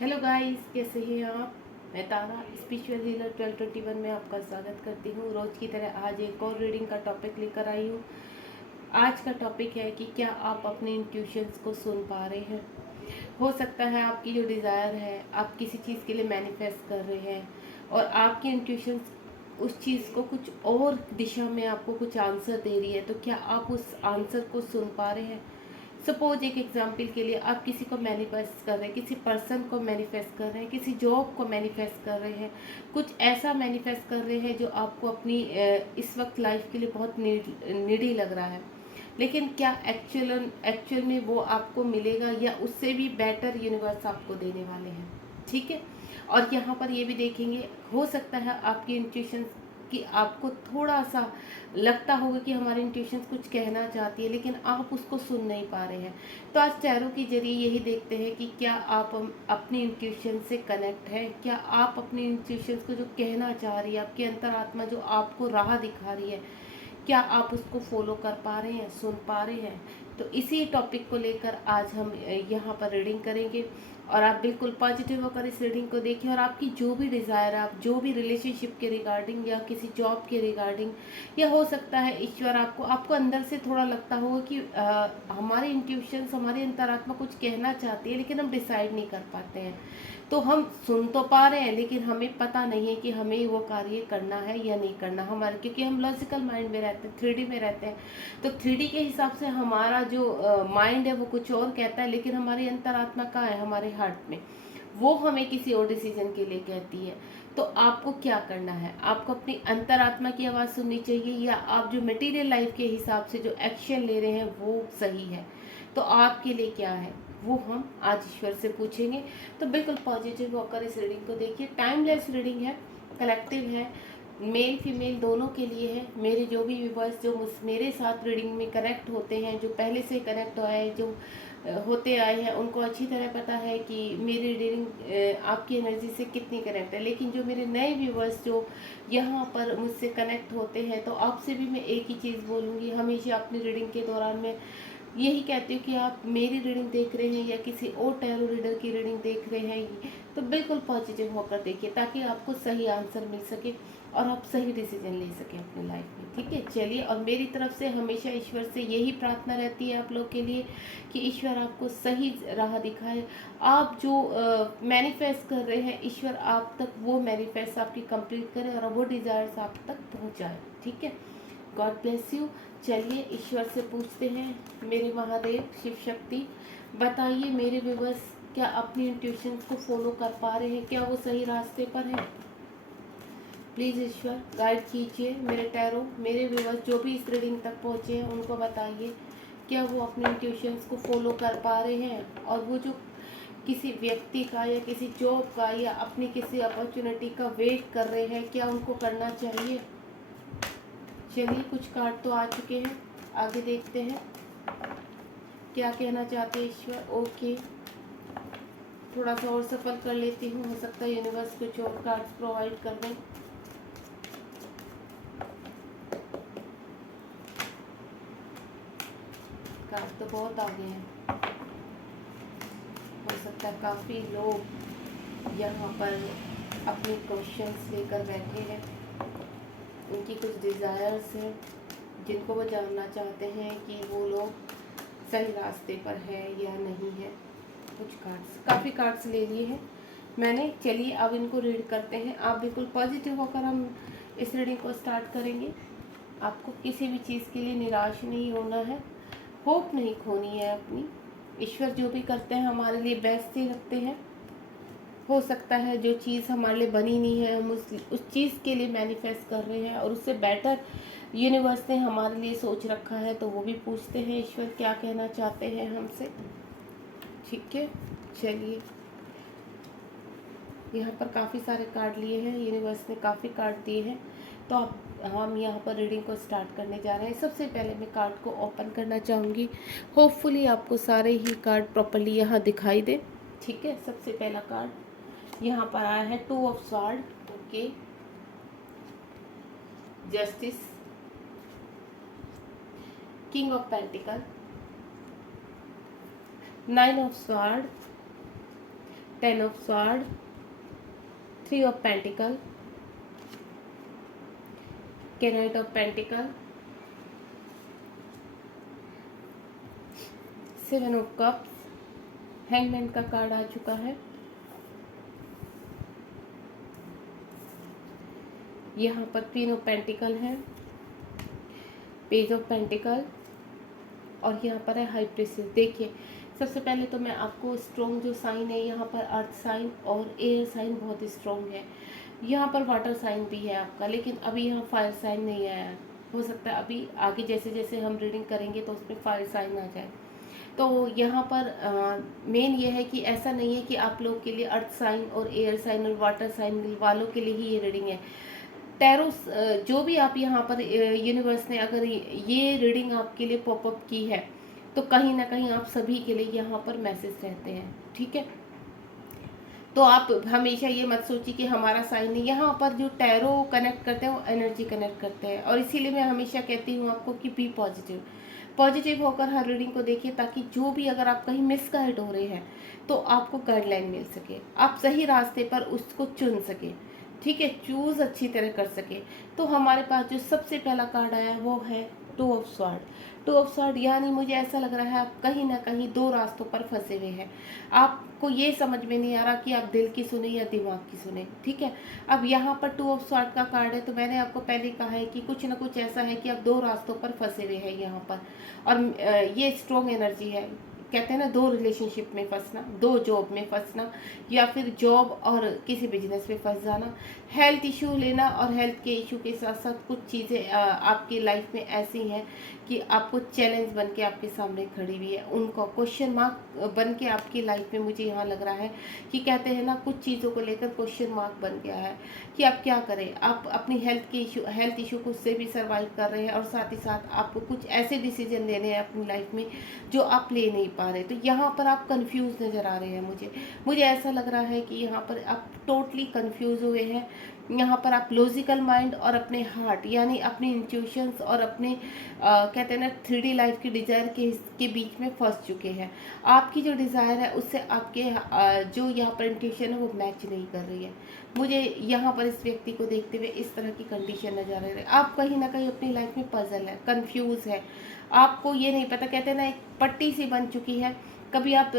Hello guys, कैसे हैं आप। मैं तारा स्पिरिचुअल हीलर 1221 में आपका स्वागत करती हूँ। रोज़ की तरह आज एक और रीडिंग का टॉपिक लेकर आई हूँ। आज का टॉपिक है कि क्या आप अपने इंट्यूशंस को सुन पा रहे हैं। हो सकता है आपकी जो डिज़ायर है, आप किसी चीज़ के लिए मैनिफेस्ट कर रहे हैं और आपकी इंट्यूशंस उस चीज़ को कुछ और दिशा में आपको कुछ आंसर दे रही है। तो क्या आप उस आंसर को सुन पा रहे हैं। सपोज एक एग्जांपल के लिए आप किसी को मैनिफेस्ट कर रहे हैं, किसी पर्सन को मैनिफेस्ट कर रहे हैं, किसी जॉब को मैनिफेस्ट कर रहे हैं, कुछ ऐसा मैनिफेस्ट कर रहे हैं जो आपको अपनी इस वक्त लाइफ के लिए बहुत नीडी लग रहा है। लेकिन क्या एक्चुअल में वो आपको मिलेगा या उससे भी बेटर यूनिवर्स आपको देने वाले हैं। ठीक है। और यहाँ पर ये भी देखेंगे, हो सकता है आपकी इंट्यूशन कि आपको थोड़ा सा लगता होगा कि हमारी इंट्यूशन कुछ कहना चाहती है, लेकिन आप उसको सुन नहीं पा रहे हैं। तो आज टैरो के जरिए यही देखते हैं कि क्या आप अपनी इंट्यूशन से कनेक्ट है, क्या आप अपनी इंट्यूशन को जो कहना चाह रही है, आपकी अंतरात्मा जो आपको राह दिखा रही है, क्या आप उसको फॉलो कर पा रहे हैं, सुन पा रहे हैं। तो इसी टॉपिक को लेकर आज हम यहाँ पर रीडिंग करेंगे और आप बिल्कुल पॉजिटिव होकर इस रीडिंग को देखिए। और आपकी जो भी डिज़ायर है, आप जो भी रिलेशनशिप के रिगार्डिंग या किसी जॉब के रिगार्डिंग, या हो सकता है ईश्वर आपको अंदर से थोड़ा लगता होगा कि हमारी इंट्यूशंस, हमारी अंतरात्मा कुछ कहना चाहती है, लेकिन हम डिसाइड नहीं कर पाते हैं। तो हम सुन तो पा रहे हैं, लेकिन हमें पता नहीं है कि हमें वो कार्य करना है या नहीं करना हमारे, क्योंकि हम लॉजिकल माइंड में रहते हैं, 3D में रहते हैं। तो 3D के हिसाब से हमारा जो माइंड है वो कुछ और कहता है, लेकिन हमारी अंतरात्मा कहाँ है, हमारे हार्ट में, वो हमें किसी और डिसीजन के लिए कहती है। तो आपको क्या करना है, आपको अपनी अंतरात्मा की आवाज़ सुननी चाहिए, या आप जो मटेरियल लाइफ के हिसाब से जो एक्शन ले रहे हैं वो सही है। तो आपके लिए क्या है वो हम आज ईश्वर से पूछेंगे। तो बिल्कुल पॉजिटिव होकर इस रीडिंग को देखिए। टाइमलेस रीडिंग है, कलेक्टिव है, मेल फीमेल दोनों के लिए है। मेरे जो भी व्यूवर्स जो मेरे साथ रीडिंग में कनेक्ट होते हैं, जो पहले से कनेक्ट आए, जो होते आए हैं, उनको अच्छी तरह पता है कि मेरी रीडिंग आपकी एनर्जी से कितनी कनेक्ट है। लेकिन जो मेरे नए व्यूवर्स जो यहाँ पर मुझसे कनेक्ट होते हैं, तो आपसे भी मैं एक ही चीज़ बोलूँगी, हमेशा अपनी रीडिंग के दौरान मैं यही कहती हूँ कि आप मेरी रीडिंग देख रहे हैं या किसी और टैरो रीडर की रीडिंग देख रहे हैं, तो बिल्कुल पॉजिटिव होकर देखिए, ताकि आपको सही आंसर मिल सके और आप सही डिसीजन ले सकें अपनी लाइफ में। ठीक है, चलिए। और मेरी तरफ से हमेशा ईश्वर से यही प्रार्थना रहती है आप लोग के लिए कि ईश्वर आपको सही राह दिखाए। आप जो मैनिफेस्ट कर रहे हैं, ईश्वर आप तक वो मैनिफेस्ट आपकी कंप्लीट करे और वो डिज़ायर्स आप तक पहुँचाए। ठीक है, गॉड ब्लेस यू। चलिए ईश्वर से पूछते हैं, मेरे महादेव शिव शक्ति, बताइए मेरे व्यूवर्स क्या अपनी इंट्यूशन को फॉलो कर पा रहे हैं, क्या वो सही रास्ते पर हैं। प्लीज़ ईश्वर गाइड कीजिए मेरे टैरो, मेरे व्यूवर्स जो भी इस रीडिंग तक पहुँचे हैं उनको बताइए क्या वो अपने इंट्यूशंस को फॉलो कर पा रहे हैं, और वो जो किसी व्यक्ति का या किसी जॉब का या अपनी किसी अपॉर्चुनिटी का वेट कर रहे हैं, क्या उनको करना चाहिए। चलिए, कुछ कार्ड तो आ चुके हैं, आगे देखते हैं क्या कहना चाहते हैं ईश्वर। ओके, थोड़ा सा और सफल कर लेती हूँ, हो सकता है यूनिवर्स कुछ और कार्ड्स प्रोवाइड कर दें। कार्ड तो बहुत आगे हैं, हो सकता है काफ़ी लोग यहाँ पर अपने क्वेश्चंस लेकर बैठे हैं, उनकी कुछ डिज़ायर्स हैं जिनको वो जानना चाहते हैं कि वो लोग सही रास्ते पर है या नहीं है। कुछ कार्ड्स, काफ़ी कार्ड्स ले लिए हैं मैंने। चलिए अब इनको रीड करते हैं। आप बिल्कुल पॉजिटिव होकर हम इस रीडिंग को स्टार्ट करेंगे। आपको किसी भी चीज़ के लिए निराश नहीं होना है, होप नहीं खोनी है अपनी। ईश्वर जो भी करते हैं हमारे लिए बेस्ट ही रखते हैं। हो सकता है जो चीज़ हमारे लिए बनी नहीं है, हम उस चीज़ के लिए मैनिफेस्ट कर रहे हैं और उससे बेटर यूनिवर्स ने हमारे लिए सोच रखा है। तो वो भी पूछते हैं ईश्वर क्या कहना चाहते हैं हमसे। ठीक है, चलिए। यहाँ पर काफ़ी सारे कार्ड लिए हैं, यूनिवर्स ने काफ़ी कार्ड दिए हैं। तो अब हम यहाँ पर रीडिंग को स्टार्ट करने जा रहे हैं। सबसे पहले मैं कार्ड को ओपन करना चाहूँगी। होपफुली आपको सारे ही कार्ड प्रॉपर्ली यहाँ दिखाई दे। ठीक है, सबसे पहला कार्ड यहाँ पर आया है 2 of sword. Okay, justice, king of pentacle, 9 of sword, 10 of Swords, 3 of Pentacles, Knight of Pentacles, 7 of Cups, hangman का कार्ड आ चुका है। यहाँ पर क्वीन ऑफ पेंटिकल है, पेज ऑफ पेंटिकल, और यहाँ पर है हाई प्रिंसेस। देखिए, सबसे पहले तो मैं आपको स्ट्रॉन्ग जो साइन है, यहाँ पर अर्थ साइन और एयर साइन बहुत स्ट्रॉन्ग है। यहाँ पर वाटर साइन भी है आपका, लेकिन अभी यहाँ फायर साइन नहीं आया है। हो सकता है अभी आगे जैसे जैसे हम रीडिंग करेंगे तो उसमें फायर साइन आ जाए। तो यहाँ पर मेन ये है कि ऐसा नहीं है कि आप लोग के लिए अर्थ साइन और एयर साइन और वाटर साइन वालों के लिए ही ये रीडिंग है। टैरो जो भी आप यहाँ पर यूनिवर्स ने अगर ये रीडिंग आपके लिए पॉपअप की है तो कहीं ना कहीं आप सभी के लिए यहाँ पर मैसेज रहते हैं, ठीक है। तो आप हमेशा ये मत सोचिए कि हमारा साइन नहीं, यहाँ पर जो टैरो कनेक्ट करते हैं वो एनर्जी कनेक्ट करते हैं। और इसीलिए मैं हमेशा कहती हूँ आपको कि बी पॉजिटिव, पॉजिटिव होकर हर रीडिंग को देखिए, ताकि जो भी अगर आप कहीं मिसगाइड हो रहे हैं तो आपको गाइडलाइन मिल सके, आप सही रास्ते पर उसको चुन सके, ठीक है, चूज अच्छी तरह कर सके। तो हमारे पास जो सबसे पहला कार्ड आया है वो है 2 ऑफ स्वॉर्ड। 2 ऑफ स्वॉर्ड यानी मुझे ऐसा लग रहा है आप कहीं ना कहीं दो रास्तों पर फंसे हुए हैं। आपको ये समझ में नहीं आ रहा कि आप दिल की सुने या दिमाग की सुने, ठीक है। अब यहाँ पर 2 ऑफ स्वॉर्ड का कार्ड है, तो मैंने आपको पहले कहा है कि कुछ ना कुछ ऐसा है कि आप दो रास्तों पर फंसे हुए हैं यहाँ पर। और ये स्ट्रॉन्ग एनर्जी है। कहते हैं ना, दो रिलेशनशिप में फंसना, दो जॉब में फंसना, या फिर जॉब और किसी बिजनेस में फंस जाना, हेल्थ इशू लेना, और हेल्थ के इशू के साथ साथ कुछ चीज़ें आपकी लाइफ में ऐसी हैं कि आपको चैलेंज बन के आपके सामने खड़ी हुई है, उनको क्वेश्चन मार्क बन के आपकी लाइफ में मुझे यहाँ लग रहा है कि कहते हैं ना, कुछ चीज़ों को लेकर क्वेश्चन मार्क बन गया है कि आप क्या करें। आप अपनी हेल्थ इशू को से भी सर्वाइव कर रहे हैं, और साथ ही साथ आपको कुछ ऐसे डिसीजन लेने हैं अपनी लाइफ में जो आप ले नहीं पा रहे। तो यहाँ पर आप कंफ्यूज नज़र आ रहे हैं। मुझे ऐसा लग रहा है कि यहाँ पर आप टोटली कंफ्यूज हुए हैं। यहाँ पर आप लॉजिकल माइंड और अपने हार्ट यानी अपनी इंट्यूशंस और अपने कहते हैं ना 3D लाइफ की डिज़ायर के बीच में फंस चुके हैं। आपकी जो डिज़ायर है उससे आपके जो यहाँ पर इंट्यूशन है वो मैच नहीं कर रही है। मुझे यहाँ पर इस व्यक्ति को देखते हुए इस तरह की कंडीशन नजर आ रही है। आप कहीं ना कहीं अपनी लाइफ में पजल है, कंफ्यूज है, आपको ये नहीं पता। कहते हैं ना, एक पट्टी सी बन चुकी है। कभी आप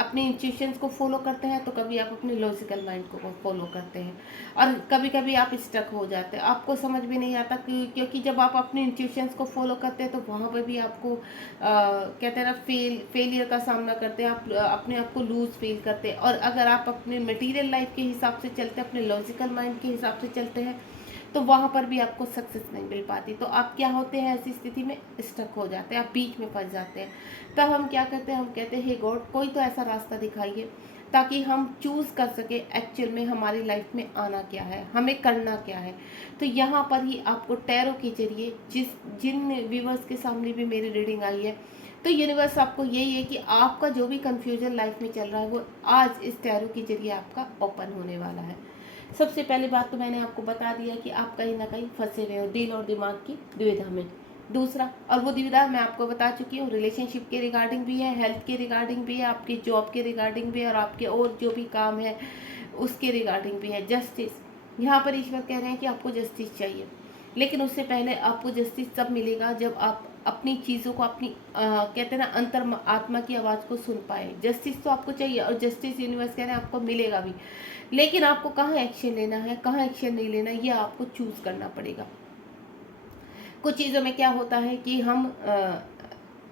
अपने इंट्यूशंस को फॉलो करते हैं, तो कभी आप अपने लॉजिकल माइंड को फॉलो करते हैं, और कभी कभी आप स्टक हो जाते हैं। आपको समझ में नहीं आता क्योंकि जब आप अपने इंट्यूशंस को फॉलो करते हैं तो वहाँ पर भी आपको कहते हैं ना फेलियर का सामना करते हैं, आप अपने आप को लूज फील करते हैं। और अगर आप अपने मटेरियल लाइफ के हिसाब से चलते हैं, अपने लॉजिकल माइंड के हिसाब से चलते हैं, तो वहाँ पर भी आपको सक्सेस नहीं मिल पाती। तो आप क्या होते हैं, ऐसी स्थिति में स्टक हो जाते हैं, आप बीच में फंस जाते हैं। तब हम क्या करते हैं, हम कहते हैं हे गॉड, कोई तो ऐसा रास्ता दिखाइए ताकि हम चूज़ कर सके एक्चुअल में हमारी लाइफ में आना क्या है, हमें करना क्या है। तो यहाँ पर ही आपको टैरो के जरिए जिन व्यूवर्स के सामने भी मेरी रीडिंग आई है, तो यूनिवर्स आपको यही है कि आपका जो भी कन्फ्यूजन लाइफ में चल रहा है वो आज इस टैरो के जरिए आपका ओपन होने वाला है। सबसे पहली बात तो मैंने आपको बता दिया कि आप कहीं ना कहीं फंसे हुए हो दिल और दिमाग की दुविधा में। दूसरा, और वो दुविधा मैं आपको बता चुकी हूँ, रिलेशनशिप के रिगार्डिंग भी है, हेल्थ के रिगार्डिंग भी है, आपकी जॉब के रिगार्डिंग भी है, और आपके और जो भी काम है उसके रिगार्डिंग भी है। जस्टिस, यहाँ पर ईश्वर कह रहे हैं कि आपको जस्टिस चाहिए, लेकिन उससे पहले आपको जस्टिस तब मिलेगा जब आप अपनी चीज़ों को अपनी कहते हैं ना अंतर आत्मा की आवाज़ को सुन पाए। जस्टिस तो आपको चाहिए, और जस्टिस यूनिवर्स कह रहे हैं आपको मिलेगा भी, लेकिन आपको कहाँ एक्शन लेना है, कहाँ एक्शन नहीं लेना, ये आपको चूज़ करना पड़ेगा। कुछ चीज़ों में क्या होता है कि हम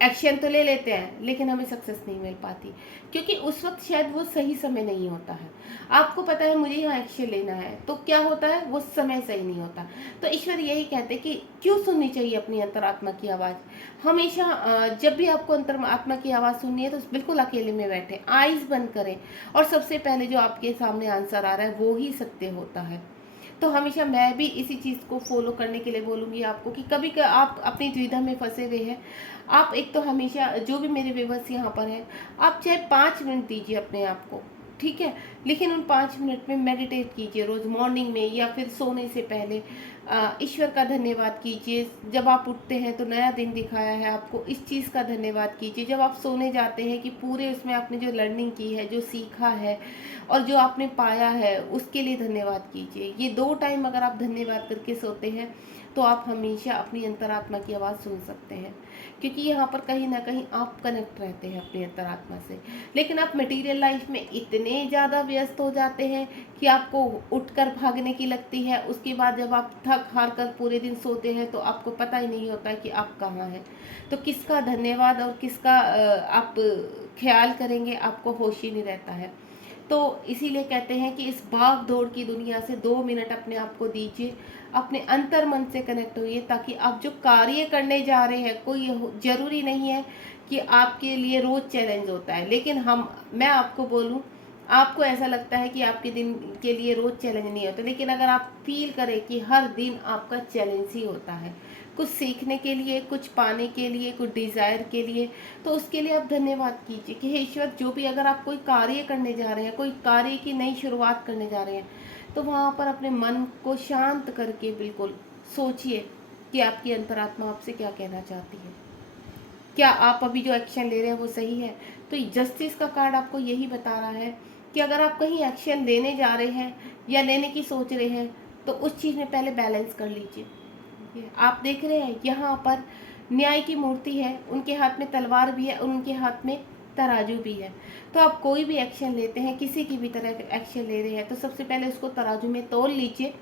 एक्शन तो ले लेते हैं लेकिन हमें सक्सेस नहीं मिल पाती, क्योंकि उस वक्त शायद वो सही समय नहीं होता है। आपको पता है मुझे यहाँ एक्शन लेना है, तो क्या होता है, वो समय सही नहीं होता। तो ईश्वर यही कहते हैं कि क्यों सुननी चाहिए अपनी अंतरात्मा की आवाज़। हमेशा जब भी आपको अंतरात्मा की आवाज़ सुननी है तो बिल्कुल अकेले में बैठे, आइज़ बंद करें, और सबसे पहले जो आपके सामने आंसर आ रहा है वो ही सत्य होता है। तो हमेशा मैं भी इसी चीज़ को फॉलो करने के लिए बोलूँगी आपको कि कभी आप अपनी द्विधा में फंसे हुए हैं, आप एक तो हमेशा जो भी मेरे व्यूअर्स यहाँ पर हैं, आप चाहे 5 मिनट दीजिए अपने आप को, ठीक है। लेकिन उन 5 मिनट में मेडिटेट कीजिए रोज़ मॉर्निंग में या फिर सोने से पहले। ईश्वर का धन्यवाद कीजिए। जब आप उठते हैं तो नया दिन दिखाया है आपको, इस चीज़ का धन्यवाद कीजिए। जब आप सोने जाते हैं कि पूरे उसमें आपने जो लर्निंग की है, जो सीखा है और जो आपने पाया है, उसके लिए धन्यवाद कीजिए। ये 2 टाइम अगर आप धन्यवाद करके सोते हैं तो आप हमेशा अपनी अंतरात्मा की आवाज़ सुन सकते हैं, क्योंकि यहाँ पर कहीं ना कहीं आप कनेक्ट रहते हैं अपनी अंतरात्मा से। लेकिन आप मटेरियल लाइफ में इतने ज़्यादा व्यस्त हो जाते हैं कि आपको उठकर भागने की लगती है। उसके बाद जब आप थक हार कर पूरे दिन सोते हैं तो आपको पता ही नहीं होता कि आप कहाँ हैं। तो किसका धन्यवाद और किसका आप ख्याल करेंगे, आपको होश ही नहीं रहता है। तो इसीलिए कहते हैं कि इस भाग दौड़ की दुनिया से 2 मिनट अपने आप को दीजिए, अपने अंतर मन से कनेक्ट होइए, ताकि आप जो कार्य करने जा रहे हैं, कोई जरूरी नहीं है कि आपके लिए रोज चैलेंज होता है। लेकिन मैं आपको बोलूं, आपको ऐसा लगता है कि आपके दिन के लिए रोज चैलेंज नहीं होता, लेकिन अगर आप फील करें कि हर दिन आपका चैलेंज ही होता है, कुछ सीखने के लिए, कुछ पाने के लिए, कुछ डिज़ायर के लिए, तो उसके लिए आप धन्यवाद कीजिए कि हे ईश्वर, जो भी अगर आप कोई कार्य करने जा रहे हैं, कोई कार्य की नई शुरुआत करने जा रहे हैं, तो वहाँ पर अपने मन को शांत करके बिल्कुल सोचिए कि आपकी अंतरात्मा आपसे क्या कहना चाहती है। क्या आप अभी जो एक्शन ले रहे हैं वो सही है? तो जस्टिस का कार्ड आपको यही बता रहा है कि अगर आप कहीं एक्शन लेने जा रहे हैं या लेने की सोच रहे हैं, तो उस चीज़ में पहले बैलेंस कर लीजिए। आप देख रहे हैं यहाँ पर न्याय की मूर्ति है, उनके हाथ में तलवार भी है और उनके हाथ में तराजू भी है। तो आप कोई भी एक्शन लेते हैं, किसी की भी तरह एक्शन ले रहे हैं, तो सबसे पहले उसको तराजू में तोल लीजिए।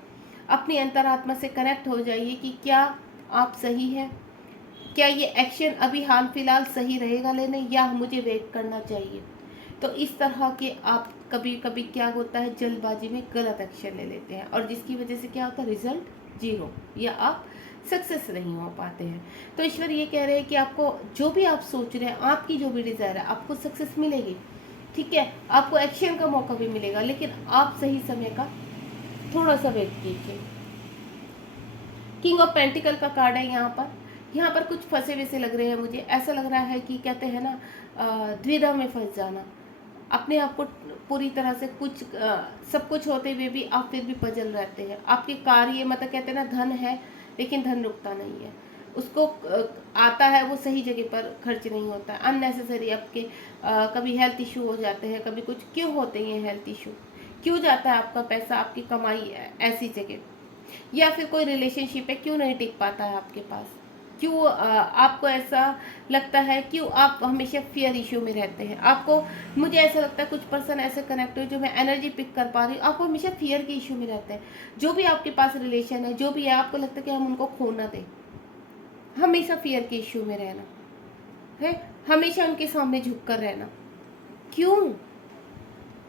अपनी अंतरात्मा से कनेक्ट हो जाइए कि क्या आप सही हैं, क्या ये एक्शन अभी हाल फिलहाल सही रहेगा लेने, या मुझे वेट करना चाहिए। तो इस तरह के आप कभी कभी क्या होता है, जल्दबाजी में गलत एक्शन ले लेते हैं और जिसकी वजह से क्या होता है, रिजल्ट 0 या आप सक्सेस नहीं हो पाते हैं। तो ईश्वर ये कह रहे हैं कि आपको जो भी आप सोच रहे हैं, आपकी जो भी डिज़ायर है, आपको सक्सेस मिलेगी। ठीक है, आपको एक्शन का मौका भी मिलेगा, लेकिन आप सही समय का थोड़ा सा वेट कीजिए। किंग ऑफ पेंटिकल का कार्ड है यहाँ पर कुछ फंसे वैसे लग रहे हैं मुझे। ऐसा लग रहा है कि कहते हैं ना, द्विधा में फंस जाना, अपने आप को पूरी तरह से सब कुछ होते हुए भी आप फिर भी पजल रहते हैं। आपके कार्य, मतलब कहते हैं ना, धन है लेकिन धन रुकता नहीं है, उसको आता है, वो सही जगह पर खर्च नहीं होता है। अननेसेसरी आपके कभी हेल्थ इशू हो जाते हैं, कभी कुछ। क्यों होते हैं हेल्थ इशू? क्यों जाता है आपका पैसा, आपकी कमाई ऐसी जगह? या फिर कोई रिलेशनशिप है, क्यों नहीं टिक पाता है आपके पास? क्यों आपको ऐसा लगता है, क्यों आप हमेशा फियर इश्यू में रहते हैं? आपको, मुझे ऐसा लगता है कुछ पर्सन ऐसे कनेक्ट हुए जो मैं एनर्जी पिक कर पा रही हूँ, आपको हमेशा फियर के इश्यू में रहते हैं। जो भी आपके पास रिलेशन है, जो भी है, आपको लगता है कि हम उनको खो ना दें, हमेशा फियर के इश्यू में रहना है, हमेशा उनके सामने झुक कर रहना। क्यों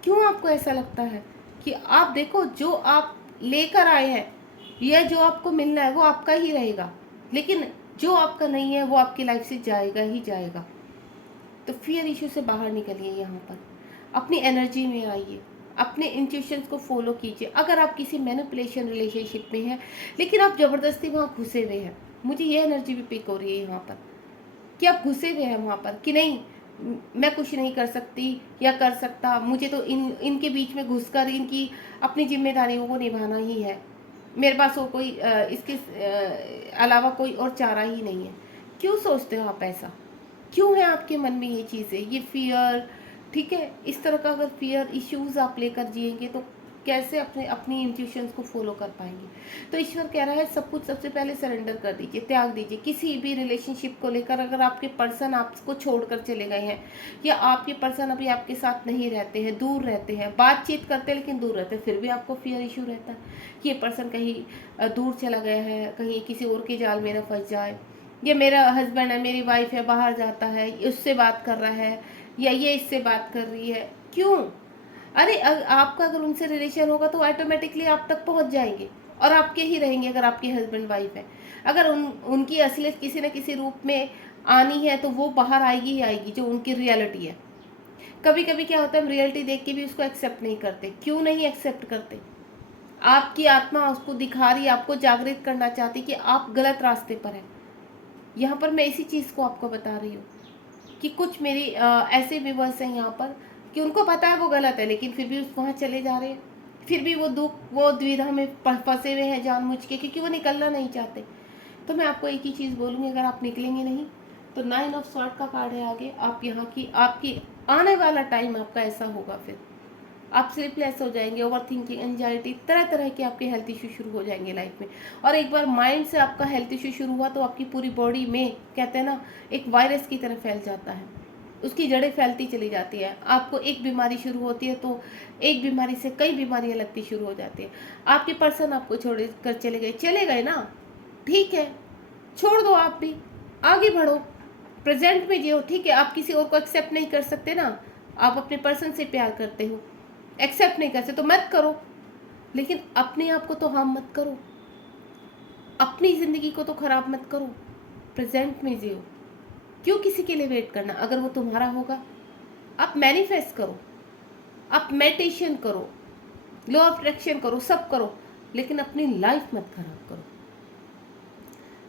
क्यों आपको ऐसा लगता है कि आप देखो, जो आप लेकर आए हैं या जो आपको मिलना है वो आपका ही रहेगा, लेकिन जो आपका नहीं है वो आपकी लाइफ से जाएगा ही जाएगा। तो फियर इश्यू से बाहर निकलिए, यहाँ पर अपनी एनर्जी में आइए, अपने इंट्यूशंस को फॉलो कीजिए। अगर आप किसी मैनिपुलेशन रिलेशनशिप में हैं लेकिन आप ज़बरदस्ती वहाँ घुसे हुए हैं, मुझे ये एनर्जी भी पिक हो रही है यहाँ पर कि आप घुसे हुए हैं वहाँ पर कि नहीं, मैं कुछ नहीं कर सकती या कर सकता, मुझे तो इनके बीच में घुसकर इनकी अपनी जिम्मेदारियों को निभाना ही है, मेरे पास और कोई इसके अलावा कोई और चारा ही नहीं है। क्यों सोचते हो आप ऐसा? क्यों है आपके मन में ये चीज़ें, ये फियर? ठीक है, इस तरह का अगर फियर इश्यूज आप लेकर जिएंगे तो कैसे अपनी इंट्यूशंस को फॉलो कर पाएंगे? तो ईश्वर कह रहा है, सब कुछ सबसे पहले सरेंडर कर दीजिए, त्याग दीजिए। किसी भी रिलेशनशिप को लेकर अगर आपके पर्सन आपको छोड़कर चले गए हैं या आपके पर्सन अभी आपके साथ नहीं रहते हैं, दूर रहते हैं, बातचीत करते हैं लेकिन दूर रहते हैं, फिर भी आपको फियर इशू रहता है कि ये पर्सन कहीं दूर चला गया है, कहीं किसी और के जाल में न फंस जाए, या मेरा हस्बैंड है, मेरी वाइफ है, बाहर जाता है, उससे बात कर रहा है, या ये इससे बात कर रही है। क्यों? अरे आपका अगर उनसे रिलेशन होगा तो ऑटोमेटिकली आप तक पहुंच जाएंगे और आपके ही रहेंगे। अगर आपके हस्बैंड वाइफ है, अगर उनकी असलियत किसी न किसी रूप में आनी है तो वो बाहर आएगी ही आएगी, जो उनकी रियलिटी है। कभी कभी क्या होता है, हम रियलिटी देख के भी उसको एक्सेप्ट नहीं करते। क्यों नहीं एक्सेप्ट करते? आपकी आत्मा उसको दिखा रही है, आपको जागृत करना चाहती कि आप गलत रास्ते पर हैं। यहाँ पर मैं इसी चीज़ को आपको बता रही हूँ कि कुछ मेरी ऐसे व्यूवर्स हैं यहाँ पर कि उनको पता है वो गलत है, लेकिन फिर भी वहाँ चले जा रहे हैं, फिर भी वो दुख, वो द्विधा में फंसे हुए हैं जानबूझ के, क्योंकि वो निकलना नहीं चाहते। तो मैं आपको एक ही चीज़ बोलूँगी, अगर आप निकलेंगे नहीं तो 9 ऑफ सॉर्ट का कार्ड है आगे। आप यहाँ की आपकी आने वाला टाइम आपका ऐसा होगा, फिर आप स्लीपलेस हो जाएंगे, ओवर थिंकिंग, एंजाइटी, तरह तरह के आपके हेल्थ इशू शुरू हो जाएंगे लाइफ में। और एक बार माइंड से आपका हेल्थ इशू शुरू हुआ तो आपकी पूरी बॉडी में, कहते हैं ना, एक वायरस की तरह फैल जाता है, उसकी जड़ें फैलती चली जाती है। आपको एक बीमारी शुरू होती है तो एक बीमारी से कई बीमारियां लगती शुरू हो जाती है। आपके पर्सन आपको छोड़ कर चले गए ना, ठीक है, छोड़ दो, आप भी आगे बढ़ो, प्रेजेंट में जियो, ठीक है। आप किसी और को एक्सेप्ट नहीं कर सकते ना, आप अपने पर्सन से प्यार करते हो, एक्सेप्ट नहीं कर सकते तो मत करो, लेकिन अपने आप को तो हार्म मत करो, अपनी ज़िंदगी को तो ख़राब मत करो, प्रेजेंट में जियो। क्यों किसी के लिए वेट करना? अगर वो तुम्हारा होगा, आप मैनिफेस्ट करो, आप मेडिटेशन करो, लॉ ऑफ अट्रैक्शन करो, सब करो, लेकिन अपनी लाइफ मत खराब करो।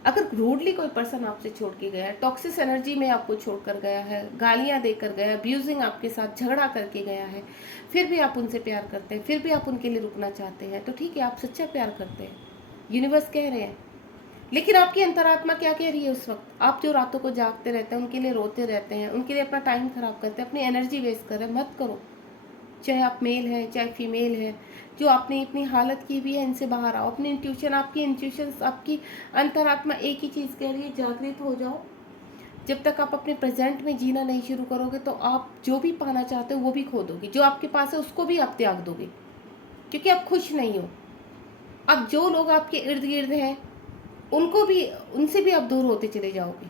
अगर रूडली कोई पर्सन आपसे छोड़ के गया है, टॉक्सिक एनर्जी में आपको छोड़कर गया है, गालियां देकर गया है, अब्यूजिंग आपके साथ झगड़ा करके गया है, फिर भी आप उनसे प्यार करते हैं, फिर भी आप उनके लिए रुकना चाहते हैं, तो ठीक है, आप सच्चा प्यार करते हैं, यूनिवर्स कह रहे हैं। लेकिन आपकी अंतरात्मा क्या कह रही है उस वक्त? आप जो रातों को जागते रहते हैं, उनके लिए रोते रहते हैं, उनके लिए अपना टाइम खराब करते हैं, अपनी एनर्जी वेस्ट कर रहे हैं, मत करो। चाहे आप मेल हैं चाहे फीमेल है, जो आपने इतनी हालत की हुई है, इनसे बाहर आओ। अपनी इंट्यूशन, आपकी इंट्यूशन, आपकी अंतरात्मा एक ही चीज़ कह रही है, जागृत हो जाओ। जब तक आप अपने प्रेजेंट में जीना नहीं शुरू करोगे तो आप जो भी पाना चाहते हो वो भी खो दोगे, जो आपके पास है उसको भी आप त्याग दोगे, क्योंकि आप खुश नहीं हो। अब जो लोग आपके इर्द गिर्द हैं उनको भी, उनसे भी आप दूर होते चले जाओगे।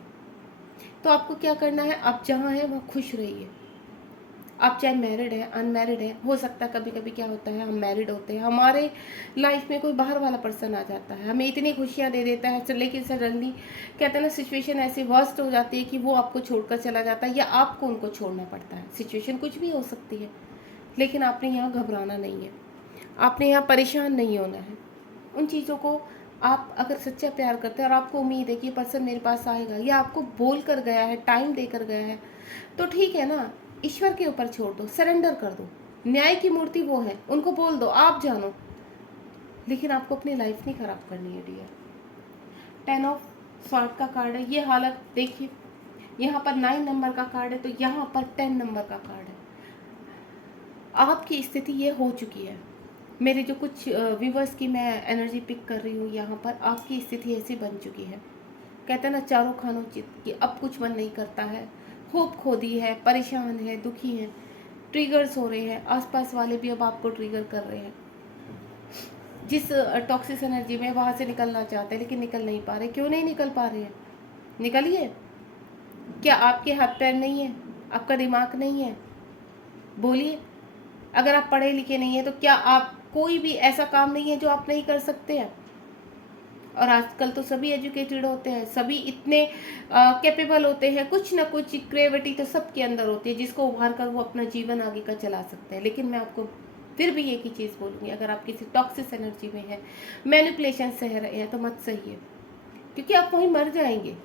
तो आपको क्या करना है? आप जहाँ हैं वहाँ खुश रहिए। आप चाहे मैरिड है, अनमैरिड है, हो सकता है कभी कभी क्या होता है, हम मैरिड होते हैं, हमारे लाइफ में कोई बाहर वाला पर्सन आ जाता है, हमें इतनी खुशियाँ दे देता है, लेकिन सडनली कहते हैं ना, सिचुएशन ऐसी वर्स्ट हो जाती है कि वो आपको छोड़कर चला जाता है या आपको उनको छोड़ना पड़ता है। सिचुएशन कुछ भी हो सकती है, लेकिन आपने यहाँ घबराना नहीं है, आपने यहाँ परेशान नहीं होना है। उन चीज़ों को आप अगर सच्चा प्यार करते हैं और आपको उम्मीद है कि ये पर्सन मेरे पास आएगा, या आपको बोल कर गया है, टाइम देकर गया है, तो ठीक है ना, ईश्वर के ऊपर छोड़ दो, सरेंडर कर दो। न्याय की मूर्ति वो है, उनको बोल दो, आप जानो, लेकिन आपको अपनी लाइफ नहीं खराब करनी है डियर। 10 ऑफ सॉर्ट का कार्ड है, ये हालत देखिए, यहाँ पर 9 नंबर का कार्ड है, तो यहाँ पर 10 नंबर का कार्ड है। आपकी स्थिति ये हो चुकी है, मेरे जो कुछ व्यूवर्स की मैं एनर्जी पिक कर रही हूँ, यहाँ पर आपकी स्थिति ऐसी बन चुकी है, कहते हैं ना, चारों खानों चित कि अब कुछ मन नहीं करता है, होप खो दी है, परेशान है, दुखी है, ट्रिगर्स हो रहे हैं, आसपास वाले भी अब आपको ट्रिगर कर रहे हैं। जिस टॉक्सिक एनर्जी में वहाँ से निकलना चाहते हैं लेकिन निकल नहीं पा रहे। क्यों नहीं निकल पा रहे हैं? निकलिए। क्या आपके हाथ पैर नहीं है? आपका दिमाग नहीं है? बोलिए। अगर आप पढ़े लिखे नहीं है तो क्या आप, कोई भी ऐसा काम नहीं है जो आप नहीं कर सकते हैं? और आजकल तो सभी एजुकेटेड होते हैं, सभी इतने कैपेबल होते हैं, कुछ ना कुछ क्रिएटिविटी तो सबके अंदर होती है, जिसको उभार कर वो अपना जीवन आगे का चला सकते हैं। लेकिन मैं आपको फिर भी एक ही चीज़ बोलूँगी, अगर आप किसी टॉक्सिक एनर्जी में हैं, मैनिपुलेशन सह रहे हैं, तो मत सहिए, क्योंकि आप वहीं मर जाएंगे,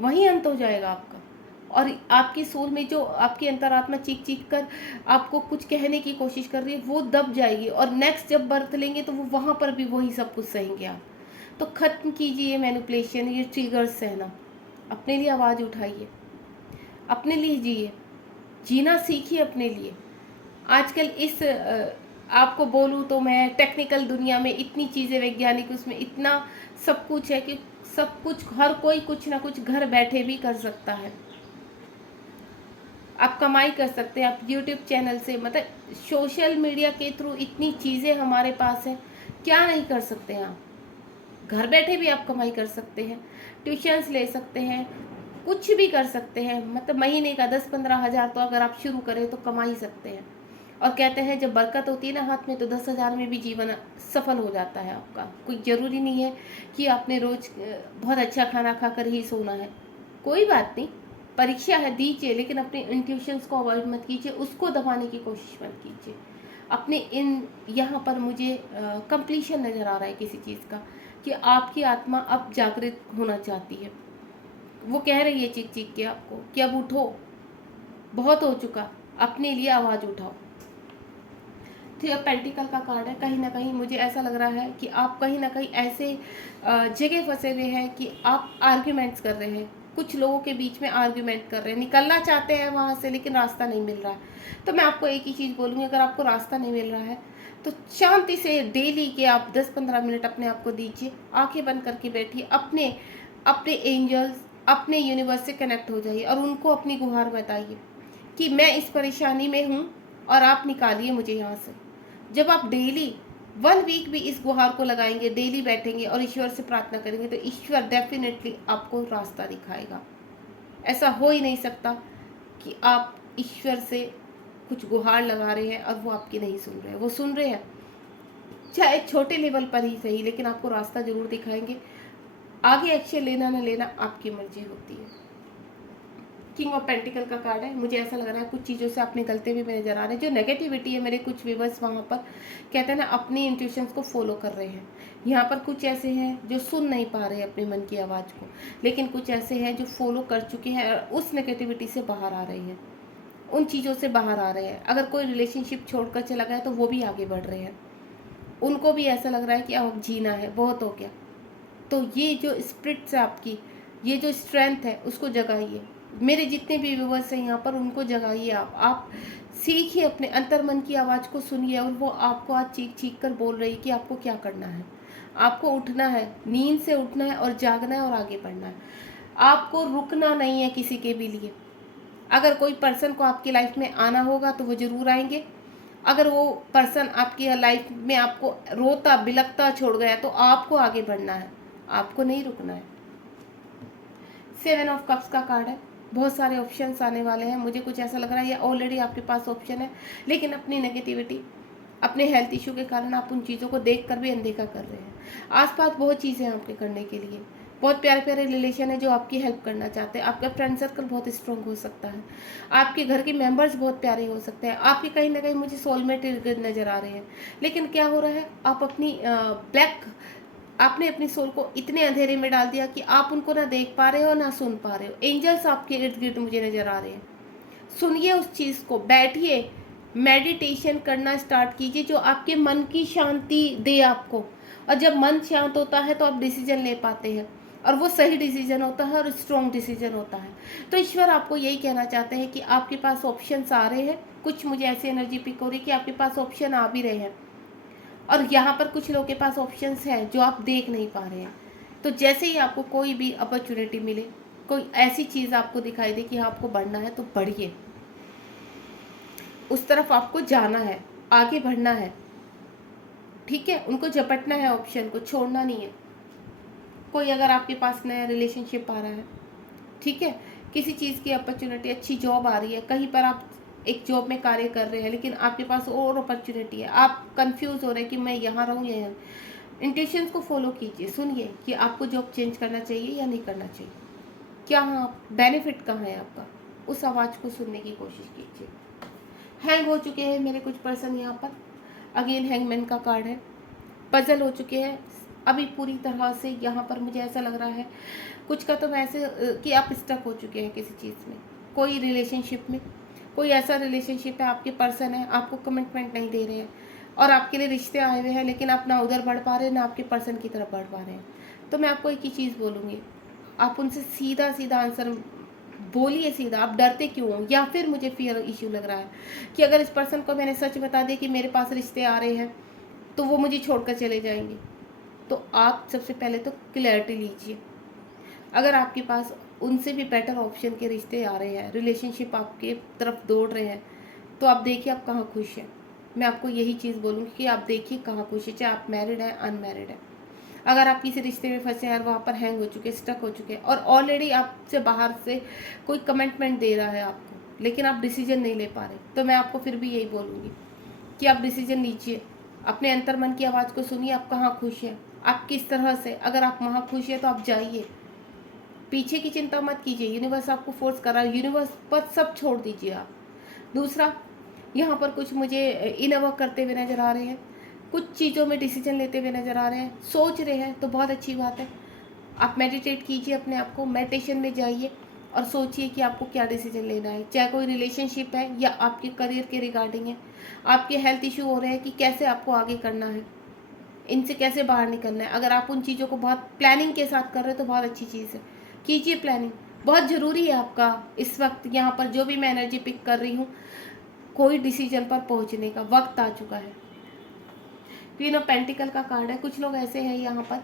वहीं अंत हो जाएगा आपका। और आपकी सोल में जो आपकी अंतरात्मा चीख चीख कर आपको कुछ कहने की कोशिश कर रही है, वो दब जाएगी, और नेक्स्ट जब बर्थ लेंगे तो वो वहाँ पर भी वही सब कुछ सहेंगे आप। तो ख़त्म कीजिए मैनिपुलेशन, ये ट्रिगर्स सहना, अपने लिए आवाज़ उठाइए, अपने लिए जिए, जीना सीखिए अपने लिए। आजकल इस आपको बोलूँ तो मैं, टेक्निकल दुनिया में इतनी चीज़ें, वैज्ञानिक उसमें इतना सब कुछ है कि सब कुछ, हर कोई कुछ ना कुछ घर बैठे भी कर सकता है। आप कमाई कर सकते हैं, आप यूट्यूब चैनल से, मतलब सोशल मीडिया के थ्रू इतनी चीज़ें हमारे पास हैं, क्या नहीं कर सकते हैं आप? घर बैठे भी आप कमाई कर सकते हैं, ट्यूशन्स ले सकते हैं, कुछ भी कर सकते हैं। मतलब महीने का 10-15 हज़ार तो अगर आप शुरू करें तो कमा ही सकते हैं। और कहते हैं जब बरकत होती है ना हाथ में, तो 10,000 में भी जीवन सफल हो जाता है आपका। कोई ज़रूरी नहीं है कि आपने रोज़ बहुत अच्छा खाना खाकर ही सोना है। कोई बात नहीं, परीक्षा है, दीजिए, लेकिन अपने इंट्यूशंस को अवॉइड मत कीजिए, उसको दबाने की कोशिश मत कीजिए। अपने इन, यहाँ पर मुझे कंप्लीशन नज़र आ रहा है किसी चीज़ का, कि आपकी आत्मा अब जागृत होना चाहती है। वो कह रही है चीख चीख के आपको कि अब उठो, बहुत हो चुका, अपने लिए आवाज़ उठाओ। थ्री ऑफ पेंटिकल का कार्ड है। कहीं ना कहीं मुझे ऐसा लग रहा है कि आप कहीं ना कहीं ऐसे जगह फंसे हुए हैं कि आप आर्ग्यूमेंट्स कर रहे हैं, कुछ लोगों के बीच में आर्ग्यूमेंट कर रहे हैं, निकलना चाहते हैं वहाँ से लेकिन रास्ता नहीं मिल रहा है। तो मैं आपको एक ही चीज़ बोलूँगी, अगर आपको रास्ता नहीं मिल रहा है तो शांति से डेली के आप 10-15 मिनट अपने आप को दीजिए, आंखें बंद करके बैठिए, अपने अपने एंजल्स, अपने यूनिवर्स से कनेक्ट हो जाइए और उनको अपनी गुहार बताइए कि मैं इस परेशानी में हूँ और आप निकालिए मुझे यहाँ से। जब आप डेली 1 वीक भी इस गुहार को लगाएंगे, डेली बैठेंगे और ईश्वर से प्रार्थना करेंगे, तो ईश्वर डेफिनेटली आपको रास्ता दिखाएगा। ऐसा हो ही नहीं सकता कि आप ईश्वर से कुछ गुहार लगा रहे हैं और वो आपकी नहीं सुन रहे हैं। वो सुन रहे हैं, चाहे छोटे लेवल पर ही सही, लेकिन आपको रास्ता जरूर दिखाएंगे। आगे एक्शन लेना ना लेना आपकी मर्जी होती है। किंग ऑफ पेंटिकल का कार्ड है। मुझे ऐसा लग रहा है कुछ चीज़ों से आप निकलते हुए नजर आ रहे हैं। जो नेगेटिविटी है, मेरे कुछ व्यूअर्स वहाँ पर कहते हैं ना अपनी इंट्यूशंस को फॉलो कर रहे हैं। यहाँ पर कुछ ऐसे हैं जो सुन नहीं पा रहे अपने मन की आवाज़ को, लेकिन कुछ ऐसे हैं जो फॉलो कर चुके हैं और उस नेगेटिविटी से बाहर आ रहे हैं, उन चीज़ों से बाहर आ रहे हैं। अगर कोई रिलेशनशिप छोड़कर चला गया तो वो भी आगे बढ़ रहे हैं। उनको भी ऐसा लग रहा है कि अब जीना है, बहुत हो गया। तो ये जो स्पिरिट्स है आपकी, ये जो स्ट्रेंथ है उसको जगाइए। मेरे जितने भी व्यूवर्स हैं यहाँ पर, उनको जगाइए। आप सीखिए, अपने अंतर मन की आवाज़ को सुनिए और वो आपको आज चीख चीख कर बोल रही है कि आपको क्या करना है। आपको उठना है, नींद से उठना है और जागना है और आगे बढ़ना है। आपको रुकना नहीं है किसी के भी लिए। अगर कोई पर्सन को आपकी लाइफ में आना होगा तो वो ज़रूर आएंगे। अगर वो पर्सन आपकी लाइफ में आपको रोता बिलखता छोड़ गया तो आपको आगे बढ़ना है, आपको नहीं रुकना है। 7 ऑफ कप्स का कार्ड है। बहुत सारे ऑप्शंस आने वाले हैं। मुझे कुछ ऐसा लग रहा है ये ऑलरेडी आपके पास ऑप्शन है, लेकिन अपनी नेगेटिविटी, अपने हेल्थ इशू के कारण आप उन चीज़ों को देख कर भी अनदेखा कर रहे हैं। आसपास बहुत चीज़ें हैं आपके करने के लिए, बहुत प्यारे प्यारे रिलेशन है जो आपकी हेल्प करना चाहते हैं। आपका फ्रेंड सर्कल बहुत स्ट्रॉन्ग हो सकता है, आपके घर के मेंबर्स बहुत प्यारे हो सकते हैं, आपके कहीं ना कहीं मुझे सोलमेट नज़र आ रहे हैं। लेकिन क्या हो रहा है, आप आपने अपनी सोल को इतने अंधेरे में डाल दिया कि आप उनको ना देख पा रहे हो ना सुन पा रहे हो। एंजल्स आपके इर्द गिर्द मुझे नज़र आ रहे हैं। सुनिए उस चीज़ को, बैठिए, मेडिटेशन करना स्टार्ट कीजिए जो आपके मन की शांति दे आपको। और जब मन शांत होता है तो आप डिसीजन ले पाते हैं और वो सही डिसीजन होता है और स्ट्रॉन्ग डिसीजन होता है। तो ईश्वर आपको यही कहना चाहते हैं कि आपके पास ऑप्शंस आ रहे हैं। कुछ मुझे ऐसी एनर्जी पिक हो रही है कि आपके पास ऑप्शन आ भी रहे हैं और यहाँ पर कुछ लोगों के पास ऑप्शंस हैं जो आप देख नहीं पा रहे हैं। तो जैसे ही आपको कोई भी अपॉर्चुनिटी मिले, कोई ऐसी चीज़ आपको दिखाई दे कि आपको बढ़ना है, तो बढ़िए, उस तरफ आपको जाना है, आगे बढ़ना है। ठीक है, उनको झपटना है, ऑप्शन को छोड़ना नहीं है। कोई अगर आपके पास नया रिलेशनशिप आ रहा है, ठीक है, किसी चीज़ की अपॉर्चुनिटी, अच्छी जॉब आ रही है, कहीं पर आप एक जॉब में कार्य कर रहे हैं लेकिन आपके पास और अपॉर्चुनिटी है, आप कंफ्यूज हो रहे हैं कि मैं यहाँ रहूँ या यहाँ। इंट्यूशंस को फॉलो कीजिए, सुनिए कि आपको जॉब चेंज करना चाहिए या नहीं करना चाहिए, क्या बेनिफिट कहाँ है आपका, उस आवाज़ को सुनने की कोशिश कीजिए। हैंग हो चुके हैं मेरे कुछ पर्सन यहाँ पर, अगेन हैंगमैन का कार्ड है। पजल हो चुके हैं अभी पूरी तरह से। यहाँ पर मुझे ऐसा लग रहा है कुछ का तो ऐसे कि आप स्टक हो चुके हैं किसी चीज़ में, कोई रिलेशनशिप में। कोई ऐसा रिलेशनशिप है, आपके पर्सन है, आपको कमिटमेंट नहीं दे रहे हैं और आपके लिए रिश्ते आए हुए हैं, लेकिन आप ना उधर बढ़ पा रहे हैं ना आपके पर्सन की तरफ बढ़ पा रहे हैं। तो मैं आपको एक ही चीज़ बोलूँगी, आप उनसे सीधा सीधा आंसर बोलिए। सीधा, आप डरते क्यों हो? या फिर मुझे फियर इश्यू लग रहा है कि अगर इस पर्सन को मैंने सच बता दिया कि मेरे पास रिश्ते आ रहे हैं तो वो मुझे छोड़कर चले जाएंगे। तो आप सबसे पहले तो क्लैरिटी लीजिए। अगर आपके पास उनसे भी बेटर ऑप्शन के रिश्ते आ रहे हैं, रिलेशनशिप आपके तरफ दौड़ रहे हैं, तो आप देखिए आप कहाँ खुश हैं। मैं आपको यही चीज़ बोलूँगी कि आप देखिए कहाँ खुश है, चाहे आप मैरिड हैं अनमैरिड हैं। अगर आप किसी रिश्ते में फंसे हैं और वहाँ पर हैंग हो चुके, स्टक हो चुके हैं और ऑलरेडी आपसे बाहर से कोई कमिटमेंट दे रहा है आपको, लेकिन आप डिसीजन नहीं ले पा रहे, तो मैं आपको फिर भी यही बोलूँगी कि आप डिसीजन लीजिए। अपने अंतर मन की आवाज़ को सुनिए, आप कहाँ खुश हैं, आप किस तरह से। अगर आप वहाँ खुश हैं तो आप जाइए, पीछे की चिंता मत कीजिए। यूनिवर्स आपको फोर्स कर रहा है, यूनिवर्स पर सब छोड़ दीजिए आप। दूसरा, यहाँ पर कुछ मुझे इनवर्क करते हुए नज़र आ रहे हैं, कुछ चीज़ों में डिसीजन लेते हुए नज़र आ रहे हैं, सोच रहे हैं, तो बहुत अच्छी बात है। आप मेडिटेट कीजिए, अपने आप को मेडिटेशन में जाइए और सोचिए कि आपको क्या डिसीजन लेना है। चाहे कोई रिलेशनशिप है या आपके करियर के रिगार्डिंग है, आपके हेल्थ इशू हो रहे हैं कि कैसे आपको आगे करना है, इनसे कैसे बाहर निकलना है। अगर आप उन चीज़ों को बहुत प्लानिंग के साथ कर रहे हो तो बहुत अच्छी चीज़ है, कीजिए प्लानिंग। बहुत ज़रूरी है आपका इस वक्त यहाँ पर जो भी मैं एनर्जी पिक कर रही हूँ, कोई डिसीजन पर पहुँचने का वक्त आ चुका है। क्वीन ऑफ पेंटिकल का कार्ड है। कुछ लोग ऐसे हैं यहाँ पर,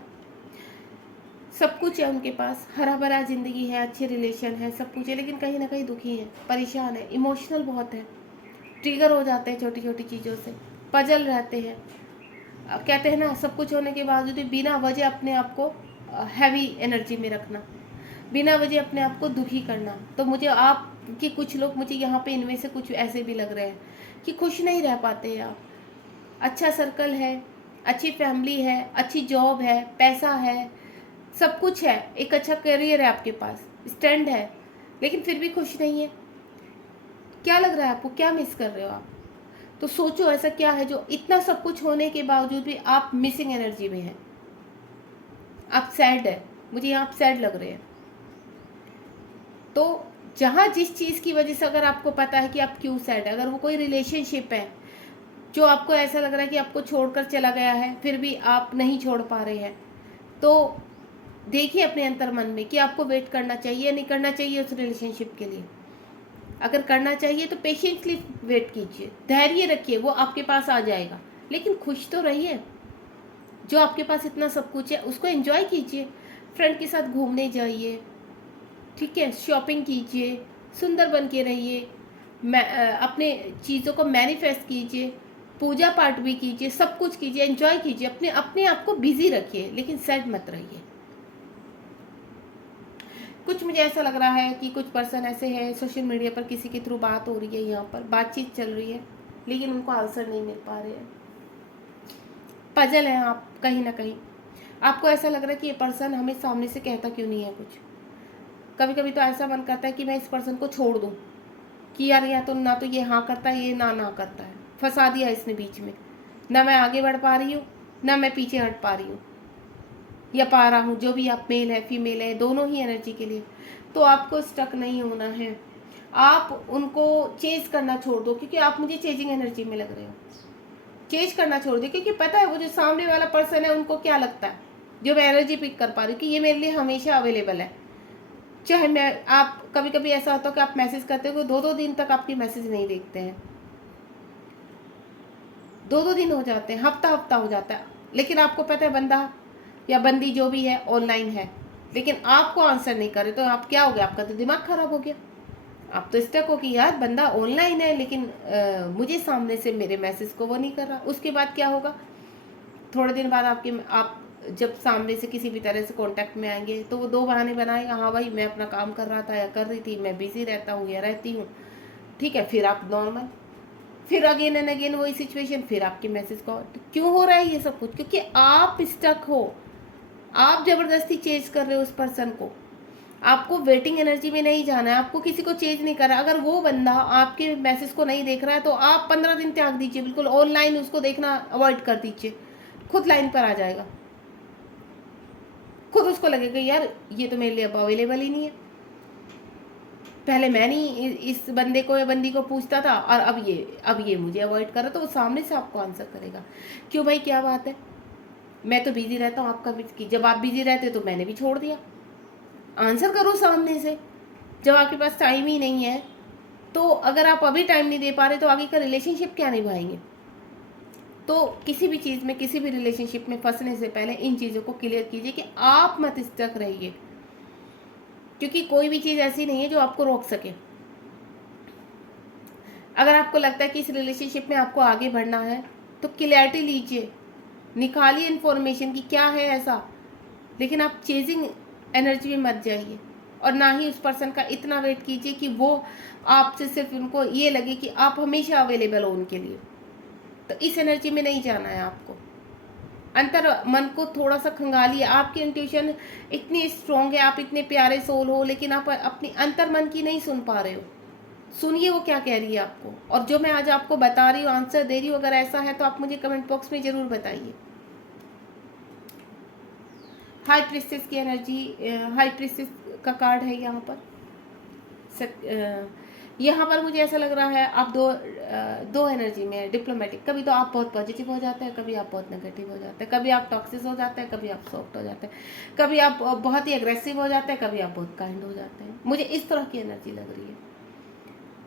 सब कुछ है उनके पास, हरा भरा जिंदगी है, अच्छे रिलेशन है, सब कुछ है, लेकिन कहीं ना कहीं दुखी है, परेशान है, इमोशनल बहुत है, ट्रिगर हो जाते हैं छोटी छोटी चीज़ों से, पजल रहते हैं। कहते हैं ना, सब कुछ होने के बावजूद भी बिना वजह अपने आप को हैवी एनर्जी में रखना, बिना वजह अपने आप को दुखी करना। तो मुझे आप कि कुछ लोग, मुझे यहाँ पे इनमें से कुछ ऐसे भी लग रहे हैं कि खुश नहीं रह पाते हैं आप। अच्छा सर्कल है, अच्छी फैमिली है, अच्छी जॉब है, पैसा है, सब कुछ है, एक अच्छा करियर है आपके पास, स्टैंड है, लेकिन फिर भी खुश नहीं है। क्या लग रहा है आपको, क्या मिस कर रहे हो आप? तो सोचो ऐसा क्या है जो इतना सब कुछ होने के बावजूद भी आप मिसिंग एनर्जी में हैं, आप सैड है, मुझे यहाँ आप सैड लग रहे हैं। तो जहाँ जिस चीज़ की वजह से अगर आपको पता है कि आप क्यों सैड है, अगर वो कोई रिलेशनशिप है जो आपको ऐसा लग रहा है कि आपको छोड़कर चला गया है फिर भी आप नहीं छोड़ पा रहे हैं, तो देखिए अपने अंतर मन में कि आपको वेट करना चाहिए या नहीं करना चाहिए उस रिलेशनशिप के लिए। अगर करना चाहिए तो पेशेंटली वेट कीजिए, धैर्य रखिए, वो आपके पास आ जाएगा, लेकिन खुश तो रहिए। जो आपके पास इतना सब कुछ है उसको एंजॉय कीजिए, फ्रेंड के साथ घूमने जाइए, ठीक है, शॉपिंग कीजिए, सुंदर बन के रहिए, अपने चीज़ों को मैनिफेस्ट कीजिए, पूजा पाठ भी कीजिए, सब कुछ कीजिए, एंजॉय कीजिए, अपने अपने आप को बिजी रखिए, लेकिन सैड मत रहिए। कुछ मुझे ऐसा लग रहा है कि कुछ पर्सन ऐसे हैं, सोशल मीडिया पर किसी के थ्रू बात हो रही है, यहाँ पर बातचीत चल रही है, लेकिन उनको आंसर नहीं मिल पा रहे हैं, पजल है आप कहीं ना कहीं। आपको ऐसा लग रहा है कि ये पर्सन हमें सामने से कहता क्यों नहीं है कुछ। कभी कभी तो ऐसा मन करता है कि मैं इस पर्सन को छोड़ दूँ, कि यार या तो ना तो ये हाँ करता है, ये ना करता है, फंसा दिया इसने बीच में, ना मैं आगे बढ़ पा रही हूँ ना मैं पीछे हट पा रही हूँ या पा रहा हूँ, जो भी आप मेल है फीमेल है, दोनों ही एनर्जी के लिए। तो आपको स्टक नहीं होना है, आप उनको चेज करना छोड़ दो, क्योंकि आप मुझे चेजिंग एनर्जी में लग रहे हो। चेंज करना छोड़ दो, क्योंकि पता है वो जो सामने वाला पर्सन है उनको क्या लगता है, जो मैं एनर्जी पिक कर पा रही हूँ कि ये मेरे लिए हमेशा अवेलेबल है। चाहे मैं, आप कभी कभी ऐसा होता है कि आप मैसेज करते हो, 2-2 दिन तक आपकी मैसेज नहीं देखते हैं, 2-2 दिन हो जाते हैं, हफ्ता हफ्ता हो जाता है, लेकिन आपको पता है बंदा या बंदी जो भी है ऑनलाइन है, लेकिन आपको आंसर नहीं करे, तो आप क्या हो गया, आपका तो दिमाग खराब हो गया। आप तो स्टक हो कि यार बंदा ऑनलाइन है लेकिन मुझे सामने से मेरे मैसेज को वो नहीं कर रहा। उसके बाद क्या होगा, थोड़े दिन बाद आप जब सामने से किसी भी तरह से कांटेक्ट में आएंगे तो वो 2 बहाने बनाएगा, हाँ भाई मैं अपना काम कर रहा था या कर रही थी, मैं बिजी रहता हूँ या रहती हूँ, ठीक है, फिर आप नॉर्मल, फिर अगेन एंड अगेन वही सिचुएशन, फिर आपके मैसेज का। तो क्यों हो रहा है ये सब कुछ, क्योंकि आप स्टक हो, आप जबरदस्ती चेंज कर रहे हो उस पर्सन को। आपको वेटिंग एनर्जी में नहीं जाना है, आपको किसी को चेंज नहीं करना। अगर वो बंदा आपके मैसेज को नहीं देख रहा है तो आप 15 दिन त्याग दीजिए, बिल्कुल ऑनलाइन उसको देखना अवॉइड कर दीजिए, खुद लाइन पर आ जाएगा, खुद उसको लगेगा यार ये तो मेरे लिए अब अवेलेबल ही नहीं है, पहले मैं नहीं इस बंदे को या बंदी को पूछता था और अब ये मुझे अवॉइड कर रहा, तो वो सामने से आपको आंसर करेगा, क्यों भाई क्या बात है, मैं तो बिजी रहता हूँ, आपका भी, जब आप बिजी रहते तो मैंने भी छोड़ दिया। आंसर करो सामने से, जब आपके पास टाइम ही नहीं है तो अगर आप अभी टाइम नहीं दे पा रहे तो आगे का रिलेशनशिप क्या निभाएंगे। तो किसी भी चीज़ में, किसी भी रिलेशनशिप में फंसने से पहले इन चीज़ों को क्लियर कीजिए कि आप मत स्टक रहिए, क्योंकि कोई भी चीज़ ऐसी नहीं है जो आपको रोक सके। अगर आपको लगता है कि इस रिलेशनशिप में आपको आगे बढ़ना है तो क्लैरिटी लीजिए, निकालिए इन्फॉर्मेशन कि क्या है ऐसा, लेकिन आप चेजिंग एनर्जी में मत जाइए, और ना ही उस पर्सन का इतना वेट कीजिए कि वो आपसे सिर्फ उनको ये लगे कि आप हमेशा अवेलेबल हो उनके लिए। तो इस एनर्जी में नहीं जाना है आपको। अंतर मन को थोड़ा सा खंगालिए, आपकी इंट्यूशन इतनी स्ट्रांग है, आप इतने प्यारे सोल हो, लेकिन आप अपनी अंतर मन की नहीं सुन पा रहे हो। सुनिए वो क्या कह रही है आपको, और जो मैं आज आपको बता रही हूँ, आंसर दे रही हूँ, अगर ऐसा है तो आप मुझे कमेंट बॉक्स में जरूर बताइए। हाई प्रिस्टेस की एनर्जी, हाई प्रिस्टेस का कार्ड है यहाँ पर। यहाँ पर मुझे ऐसा लग रहा है आप दो एनर्जी में है, डिप्लोमेटिक। कभी तो आप बहुत पॉजिटिव हो जाते हैं, कभी आप बहुत नेगेटिव हो जाते हैं, कभी आप टॉक्सिक हो जाते हैं, कभी आप सॉफ्ट हो जाते हैं, कभी आप बहुत ही एग्रेसिव हो जाते हैं, कभी आप बहुत काइंड हो जाते हैं। मुझे इस तरह की एनर्जी लग रही है,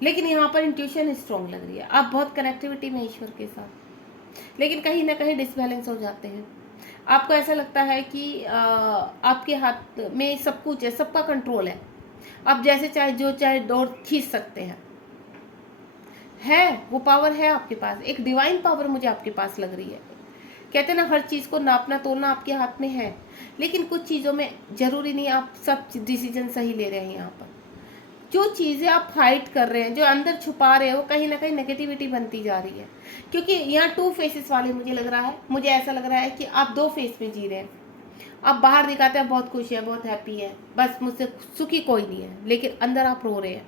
लेकिन यहाँ पर इंट्यूशन स्ट्रॉन्ग लग रही है। आप बहुत कनेक्टिविटी में ईश्वर के साथ, लेकिन कहीं ना कहीं डिसबैलेंस हो जाते हैं। आपको ऐसा लगता है कि आपके हाथ में सब कुछ है, सबका कंट्रोल है, आप जैसे चाहे जो चाहे डोर खींच सकते हैं। वो पावर है आपके पास, एक डिवाइन पावर मुझे आपके पास लग रही है। कहते हैं ना, हर चीज़ को नापना तोलना आपके हाथ में है, लेकिन कुछ चीज़ों में जरूरी नहीं आप सब डिसीजन सही ले रहे हैं। यहाँ पर जो चीज़ें आप फाइट कर रहे हैं, जो अंदर छुपा रहे हो, कहीं ना कहीं नेगेटिविटी बनती जा रही है। क्योंकि यहाँ 2 फेसेस वाले मुझे लग रहा है, मुझे ऐसा लग रहा है कि आप 2 फेस में जी रहे हैं। आप बाहर दिखाते हैं बहुत खुश है, बहुत हैप्पी है, बस मुझसे सुखी कोई नहीं है, लेकिन अंदर आप रो रहे हैं,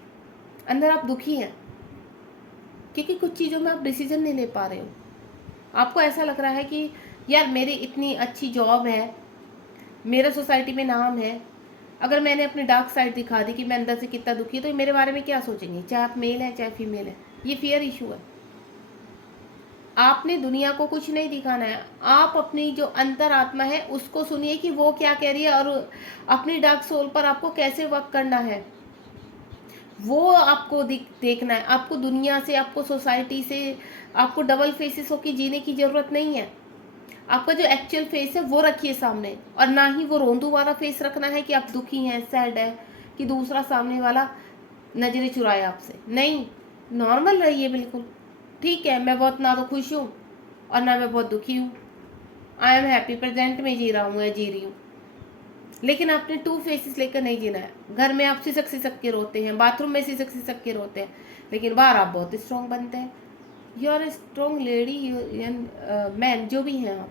अंदर आप दुखी हैं, क्योंकि कुछ चीज़ों में आप डिसीजन नहीं ले पा रहे हो। आपको ऐसा लग रहा है कि यार मेरी इतनी अच्छी जॉब है, मेरा सोसाइटी में नाम है, अगर मैंने अपनी डार्क साइड दिखा दी कि मैं अंदर से कितना दुखी है, तो मेरे बारे में क्या सोचेंगे, चाहे आप मेल हैं चाहे फीमेल है। ये फियर इशू है। आपने दुनिया को कुछ नहीं दिखाना है, आप अपनी जो अंतर आत्मा है उसको सुनिए कि वो क्या कह रही है, और अपनी डार्क सोल पर आपको कैसे वर्क करना है वो आपको देखना है। आपको दुनिया से, आपको सोसाइटी से, आपको डबल फेसेस होकर जीने की जरूरत नहीं है। आपका जो एक्चुअल फेस है वो रखिए सामने, और ना ही वो रोंदू वाला फेस रखना है कि आप दुखी हैं, सैड है, कि दूसरा सामने वाला नजरें चुराए आपसे। नहीं, नॉर्मल रहिए बिल्कुल। ठीक है, मैं बहुत ना तो खुश हूँ और ना मैं बहुत दुखी हूँ, आई एम हैप्पी, प्रेजेंट में जी रहा हूँ या जी रही हूँ। लेकिन आपने 2 फेसेस लेकर नहीं जीना है। घर में आप सिसक सिसक के रोते हैं, बाथरूम में सिसक सिसक के रोते हैं, लेकिन बाहर आप बहुत स्ट्रॉन्ग बनते हैं। You are a strong lady, man, जो भी हैं आप,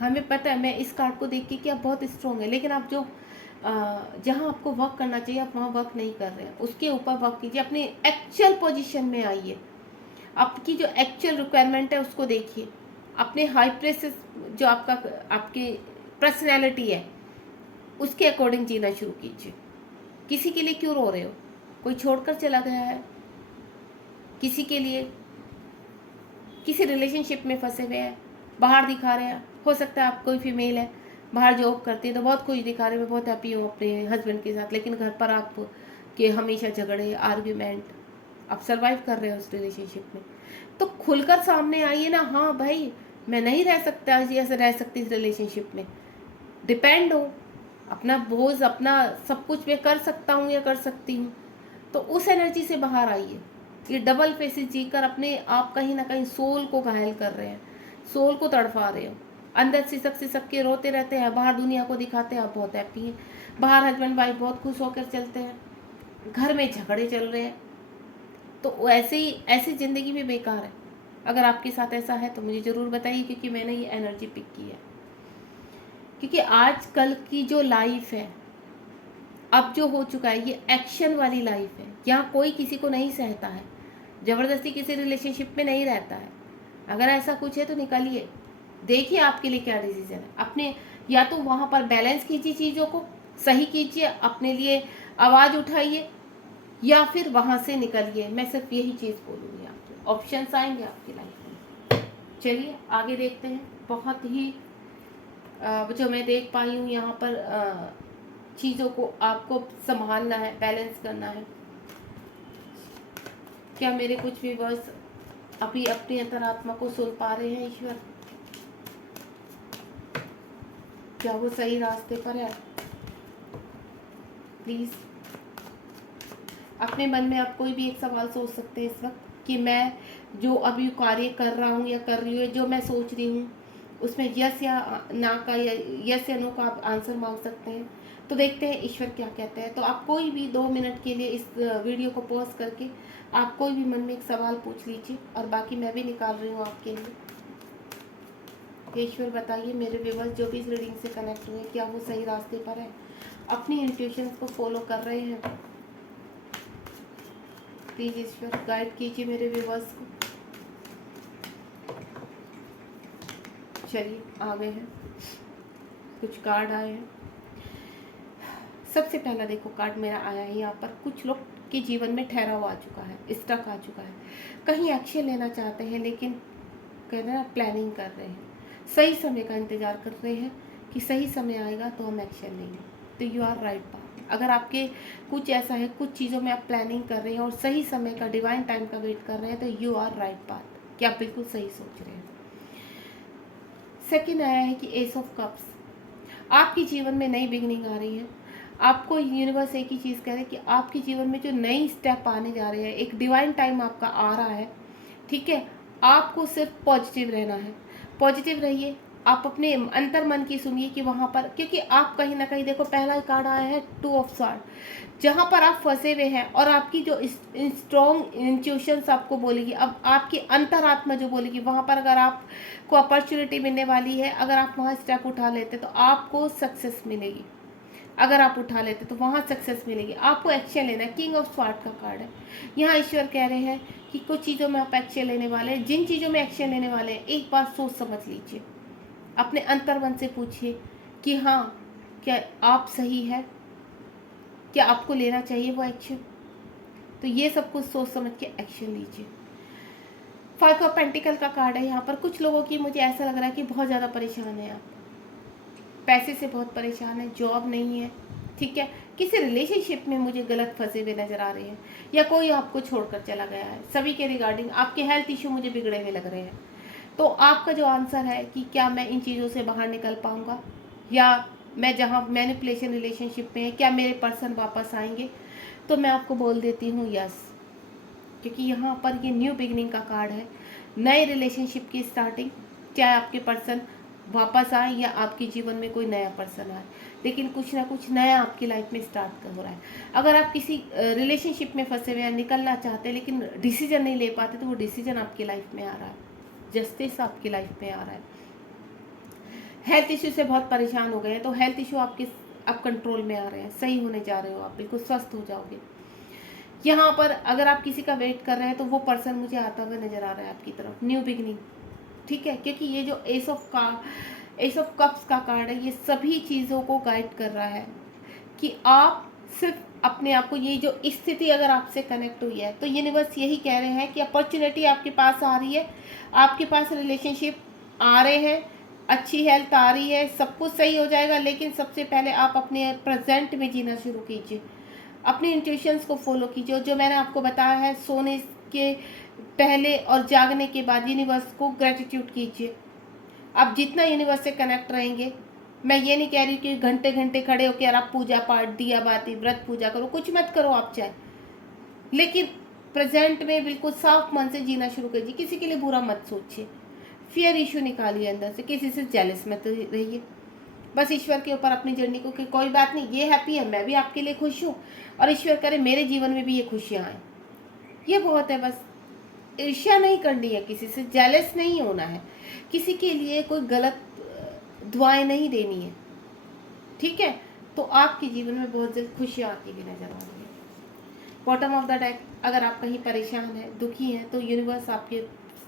हमें पता है। मैं इस कार्ड को देख के कि आप बहुत स्ट्रॉन्ग है, लेकिन आप जो जहाँ आपको वर्क करना चाहिए आप वहाँ वर्क नहीं कर रहे हैं, उसके ऊपर वर्क कीजिए। अपनी एक्चुअल पोजीशन में आइए, आपकी जो एक्चुअल रिक्वायरमेंट है उसको देखिए। अपने हाई प्रेसेस जो आपकी पर्सनैलिटी है उसके अकॉर्डिंग जीना शुरू कीजिए। किसी के लिए क्यों रो रहे हो? कोई छोड़कर चला गया है, किसी के लिए, किसी रिलेशनशिप में फंसे हुए हैं, बाहर दिखा रहे हैं। हो सकता है आप कोई फीमेल है, बाहर जॉब करती है तो बहुत खुश दिखा रहे हैं, मैं बहुत हैप्पी हूँ अपने हस्बैंड के साथ, लेकिन घर पर आप के हमेशा झगड़े, आर्ग्यूमेंट, आप सर्वाइव कर रहे हो उस रिलेशनशिप में। तो खुलकर सामने आइए ना, हाँ भाई मैं नहीं रह सकता ऐसे, रह सकती इस रिलेशनशिप में, डिपेंड हो, अपना बोझ, अपना सब कुछ मैं कर सकता हूँ या कर सकती हूँ। तो उस एनर्जी से बाहर आइए। ये डबल फेसेस जीकर अपने आप कहीं ना कहीं सोल को घायल कर रहे हैं, सोल को तड़फा रहे हो। अंदर सिसक सिसक के रोते रहते हैं, बाहर दुनिया को दिखाते हैं आप बहुत हैप्पी हैं, बाहर हस्बैंड वाइफ बहुत खुश होकर चलते हैं, घर में झगड़े चल रहे हैं। तो ऐसी ज़िंदगी भी बेकार है। अगर आपके साथ ऐसा है तो मुझे ज़रूर बताइए, क्योंकि मैंने ये एनर्जी पिक की है। क्योंकि आजकल की जो लाइफ है, अब जो हो चुका है, ये एक्शन वाली लाइफ है। यहाँ कोई किसी को नहीं सहता है, ज़बरदस्ती किसी रिलेशनशिप में नहीं रहता है। अगर ऐसा कुछ है तो निकालिए, देखिए आपके लिए क्या डिसीजन है। अपने या तो वहाँ पर बैलेंस कीजिए, चीज़ों को सही कीजिए, अपने लिए आवाज़ उठाइए, या फिर वहाँ से निकलिए। मैं सिर्फ यही चीज़ बोलूँगी आपको। ऑप्शंस आएंगे आपकी लाइफ में। चलिए आगे देखते हैं। बहुत ही जो मैं देख पाई हूँ यहाँ पर, चीज़ों को आपको संभालना है, बैलेंस करना है। क्या मेरे कुछ भी वर्ड्स अभी अपनी अंतरात्मा को सुन पा रहे हैं ईश्वर? क्या वो सही रास्ते पर है? प्लीज़ अपने मन में आप कोई भी एक सवाल सोच सकते हैं इस वक्त, कि मैं जो अभी कार्य कर रहा हूँ या कर रही हूँ, जो मैं सोच रही हूँ उसमें यस या ना का, या यस या नो का आप आंसर मांग सकते हैं। तो देखते हैं ईश्वर क्या कहते हैं। तो आप कोई भी 2 मिनट के लिए इस वीडियो को पॉज करके आप कोई भी मन में एक सवाल पूछ लीजिए, और बाकी मैं भी निकाल रही हूँ आपके लिए। ईश्वर बताइए, मेरे व्यूअर्स जो भी इस रीडिंग से कनेक्ट हुए, क्या वो सही रास्ते पर है, अपनी इंट्यूशंस को फॉलो कर रहे हैं? प्लीज़ ईश्वर गाइड कीजिए मेरे व्यूअर्स को। चलिए आ गए हैं, कुछ कार्ड आए हैं। सबसे पहला देखो कार्ड मेरा आया है यहाँ पर, कुछ लोग आपके जीवन में ठहराव आ चुका है, स्टक आ चुका है, कहीं एक्शन लेना चाहते हैं लेकिन कहते हैं ना प्लानिंग कर रहे हैं, सही समय का इंतज़ार कर रहे हैं कि सही समय आएगा तो हम एक्शन लेंगे, तो यू आर राइट पाथ। अगर आपके कुछ ऐसा है, कुछ चीज़ों में आप प्लानिंग कर रहे हैं और सही समय का, डिवाइन टाइम का वेट कर रहे हैं, तो यू आर राइट पाथ, कि आप बिल्कुल सही सोच रहे हैं। सेकेंड आया है कि एस ऑफ कप्स, आपके जीवन में नई बिगनिंग आ रही है। आपको यूनिवर्स एक ही चीज़ कह रहे हैं कि आपके जीवन में जो नई स्टेप आने जा रहे हैं, एक डिवाइन टाइम आपका आ रहा है, ठीक है। आपको सिर्फ पॉजिटिव रहना है, पॉजिटिव रहिए। आप अपने अंतर मन की सुनिए कि वहाँ पर, क्योंकि आप कहीं ना कहीं देखो, पहला कार्ड आया है 2 ऑफ स्वॉर्ड, जहाँ पर आप फंसे हुए हैं और आपकी जो स्ट्रॉन्ग इंट्यूशंस आपको बोलेगी, अब आपकी अंतरात्मा जो बोलेगी, वहाँ पर अगर आपको अपॉर्चुनिटी मिलने वाली है, अगर आप वहाँ स्टेप उठा लेते तो आपको सक्सेस मिलेगी। अगर आप उठा लेते तो वहाँ सक्सेस मिलेगी। आपको एक्शन लेना है। किंग ऑफ स्वॉर्ड का कार्ड है। यहाँ ईश्वर कह रहे हैं कि कुछ चीज़ों में आप एक्शन लेने वाले हैं। जिन चीज़ों में एक्शन लेने वाले हैं, एक बार सोच समझ लीजिए, अपने अंतर्मन से पूछिए कि हाँ, क्या आप सही है, क्या आपको लेना चाहिए वो एक्शन। तो ये सब कुछ सोच समझ के एक्शन लीजिए। 5 ऑफ पेंटिकल का कार्ड है यहाँ पर। कुछ लोगों की, मुझे ऐसा लग रहा है कि बहुत ज़्यादा परेशान है आप, पैसे से बहुत परेशान है, जॉब नहीं है, ठीक है। किसी रिलेशनशिप में मुझे गलत फंसे हुए नज़र आ रहे हैं, या कोई आपको छोड़कर चला गया है। सभी के रिगार्डिंग आपके हेल्थ इशू मुझे बिगड़े हुए लग रहे हैं। तो आपका जो आंसर है कि क्या मैं इन चीज़ों से बाहर निकल पाऊँगा, या मैं जहाँ मैनिपुलेशन रिलेशनशिप में है, क्या मेरे पर्सन वापस आएंगे, तो मैं आपको बोल देती हूँ यस, क्योंकि यहाँ पर ये न्यू बिगनिंग का कार्ड है, नए रिलेशनशिप की स्टार्टिंग। चाहे आपके पर्सन वापस आए या आपके जीवन में कोई नया पर्सन आए, लेकिन कुछ ना कुछ नया आपकी लाइफ में स्टार्ट हो रहा है। अगर आप किसी रिलेशनशिप में फंसे हुए हैं, निकलना चाहते हैं लेकिन डिसीजन नहीं ले पाते, तो वो डिसीजन आपकी लाइफ में आ रहा है, जस्टिस आपकी लाइफ में आ रहा है। हेल्थ इश्यू से बहुत परेशान हो गए हैं, तो हेल्थ इश्यू आपके अब कंट्रोल में आ रहे हैं, सही होने जा रहे हो, आप बिल्कुल स्वस्थ हो जाओगे। यहाँ पर अगर आप किसी का वेट कर रहे हैं, तो वो पर्सन मुझे आता हुआ नजर आ रहा है आपकी तरफ, न्यू बिगनिंग, ठीक है। क्योंकि ये जो एस ऑफ कप्स का कार्ड है, ये सभी चीज़ों को गाइड कर रहा है कि आप सिर्फ अपने आप को, ये जो स्थिति अगर आपसे कनेक्ट हुई है, तो यूनिवर्स यही कह रहे हैं कि अपॉर्चुनिटी आपके पास आ रही है, आपके पास रिलेशनशिप आ रहे हैं, अच्छी हेल्थ आ रही है, सब कुछ सही हो जाएगा। लेकिन सबसे पहले आप अपने प्रेजेंट में जीना शुरू कीजिए, अपनी इंट्यूशंस को फॉलो कीजिए। जो मैंने आपको बताया है, सोने के पहले और जागने के बाद यूनिवर्स को ग्रेटिट्यूड कीजिए। आप जितना यूनिवर्स से कनेक्ट रहेंगे, मैं ये नहीं कह रही कि घंटे घंटे खड़े होकर यार आप पूजा पाठ, दिया बाती, व्रत पूजा करो, कुछ मत करो आप चाहे, लेकिन प्रेजेंट में बिल्कुल साफ मन से जीना शुरू कीजिए। किसी के लिए बुरा मत सोचिए, फियर इशू निकालिए अंदर से, किसी से जेलस मत रहिए। बस ईश्वर के ऊपर अपनी जर्नी को कि कोई बात नहीं, ये हैप्पी है, मैं भी आपके लिए खुश हूँ, और ईश्वर करे मेरे जीवन में भी ये खुशियाँ आए, ये बहुत है। बस ईर्ष्या नहीं करनी है, किसी से जेलस नहीं होना है, किसी के लिए कोई गलत दुआएं नहीं देनी है, ठीक है। तो आपके जीवन में बहुत जल्द खुशियाँ आती हुई नजर आ रही है। बॉटम ऑफ द डेक, अगर आप कहीं परेशान हैं, दुखी हैं, तो यूनिवर्स आपके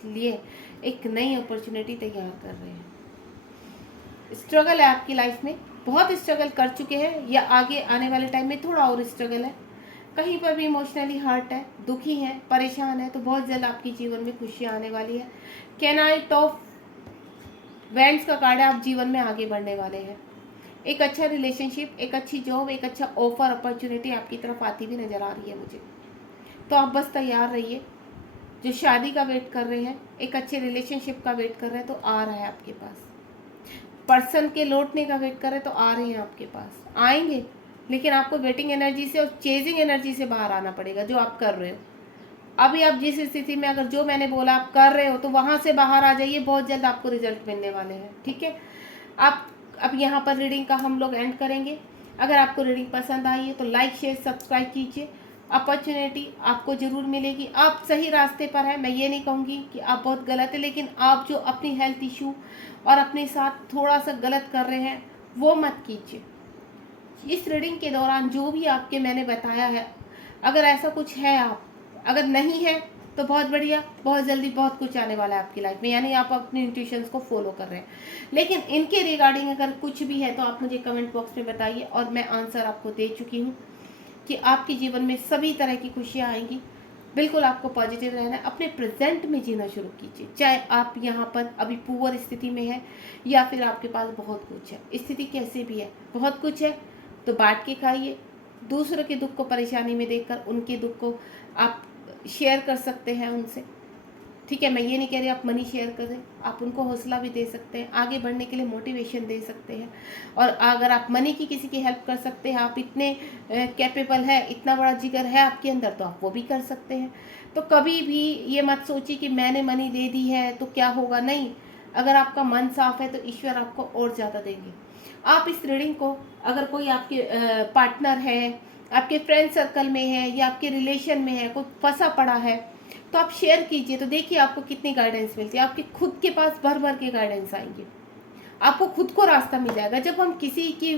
लिए एक नई अपॉर्चुनिटी तैयार कर रहे हैं। स्ट्रगल है आपकी लाइफ में, बहुत स्ट्रगल कर चुके हैं, या आगे आने वाले टाइम में थोड़ा और स्ट्रगल है, कहीं पर भी इमोशनली हर्ट है, दुखी हैं, परेशान है, तो बहुत जल्द आपके जीवन में खुशियाँ आने वाली है। कैनाइट ऑफ वैंड्स का कार्ड है, आप जीवन में आगे बढ़ने वाले हैं। एक अच्छा रिलेशनशिप, एक अच्छी जॉब, एक अच्छा ऑफर, अपॉर्चुनिटी आपकी तरफ आती हुई नजर आ रही है मुझे। तो आप बस तैयार रहिए। जो शादी का वेट कर रहे हैं, एक अच्छे रिलेशनशिप का वेट कर रहे हैं, तो आ रहा है आपके पास। पर्सन के लौटने का वेट कर रहे हैं, तो आ रहे हैं आपके पास, आएंगे, लेकिन आपको वेटिंग एनर्जी से और चेजिंग एनर्जी से बाहर आना पड़ेगा। जो आप कर रहे हो अभी, आप जिस स्थिति में, अगर जो मैंने बोला आप कर रहे हो, तो वहाँ से बाहर आ जाइए, बहुत जल्द आपको रिजल्ट मिलने वाले हैं, ठीक है। आप अब यहाँ पर रीडिंग का हम लोग एंड करेंगे। अगर आपको रीडिंग पसंद आई है तो लाइक शेयर सब्सक्राइब कीजिए। अपॉर्चुनिटी आपको ज़रूर मिलेगी, आप सही रास्ते पर हैं, मैं ये नहीं कहूँगी कि आप बहुत गलत है, लेकिन आप जो अपनी हेल्थ इशू और अपने साथ थोड़ा सा गलत कर रहे हैं, वो मत कीजिए। इस रीडिंग के दौरान जो भी आपके मैंने बताया है, अगर ऐसा कुछ है, आप अगर नहीं है तो बहुत बढ़िया, बहुत जल्दी बहुत कुछ आने वाला है आपकी लाइफ में, यानी आप अपनी इंट्यूशंस को फॉलो कर रहे हैं। लेकिन इनके रिगार्डिंग अगर कुछ भी है तो आप मुझे कमेंट बॉक्स में बताइए, और मैं आंसर आपको दे चुकी हूँ। कि आपके जीवन में सभी तरह की खुशियाँ आएंगी। बिल्कुल आपको पॉजिटिव रहना है, अपने प्रेजेंट में जीना शुरू कीजिए। चाहे आप यहाँ पर अभी पुअर स्थिति में है या फिर आपके पास बहुत कुछ है, स्थिति कैसे भी है, बहुत कुछ है तो बांट के खाइए। दूसरों के दुख को परेशानी में देखकर उनके दुख को आप शेयर कर सकते हैं उनसे। ठीक है, मैं ये नहीं कह रही आप मनी शेयर करें, आप उनको हौसला भी दे सकते हैं, आगे बढ़ने के लिए मोटिवेशन दे सकते हैं। और अगर आप मनी की किसी की हेल्प कर सकते हैं, आप इतने कैपेबल है, इतना बड़ा जिगर है आपके अंदर, तो आप वो भी कर सकते हैं। तो कभी भी ये मत सोचिए कि मैंने मनी दे दी है तो क्या होगा, नहीं। अगर आपका मन साफ है तो ईश्वर आपको और ज़्यादा देंगे। आप इस रीडिंग को, अगर कोई आपके पार्टनर है, आपके फ्रेंड सर्कल में है या आपके रिलेशन में है, कोई फंसा पड़ा है, तो आप शेयर कीजिए। तो देखिए आपको कितनी गाइडेंस मिलती है, आपके खुद के पास भर भर के गाइडेंस आएंगे, आपको खुद को रास्ता मिल जाएगा। जब हम किसी की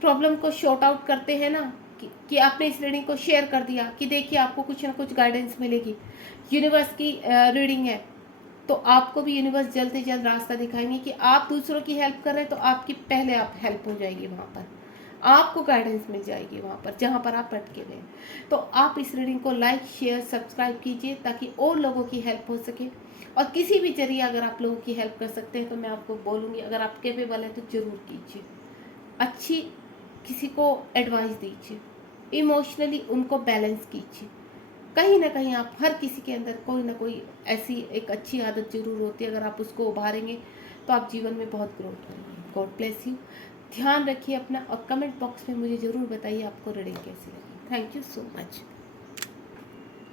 प्रॉब्लम को शॉर्ट आउट करते हैं ना, कि आपने इस रीडिंग को शेयर कर दिया कि देखिए आपको कुछ ना कुछ गाइडेंस मिलेगी, यूनिवर्स की रीडिंग है, तो आपको भी यूनिवर्स जल्द से जल्द रास्ता दिखाएंगे कि आप दूसरों की हेल्प कर रहे हैं तो आपकी पहले आप हेल्प हो जाएगी, वहाँ पर आपको गाइडेंस मिल जाएगी वहाँ पर जहाँ पर आप अटके हुए हैं। तो आप इस रीडिंग को लाइक शेयर सब्सक्राइब कीजिए ताकि और लोगों की हेल्प हो सके। और किसी भी जरिए अगर आप लोगों की हेल्प कर सकते हैं तो मैं आपको बोलूँगी, अगर आप कैपेबल हैं तो ज़रूर कीजिए। अच्छी किसी को एडवाइस दीजिए, इमोशनली उनको बैलेंस कीजिए। कहीं ना कहीं आप, हर किसी के अंदर कोई ना कोई ऐसी एक अच्छी आदत जरूर होती है, अगर आप उसको उभारेंगे तो आप जीवन में बहुत ग्रोथ करेंगे। God bless you. ध्यान रखिए अपना, और कमेंट बॉक्स में मुझे ज़रूर बताइए आपको रीडिंग कैसी लगी। Thank you so much.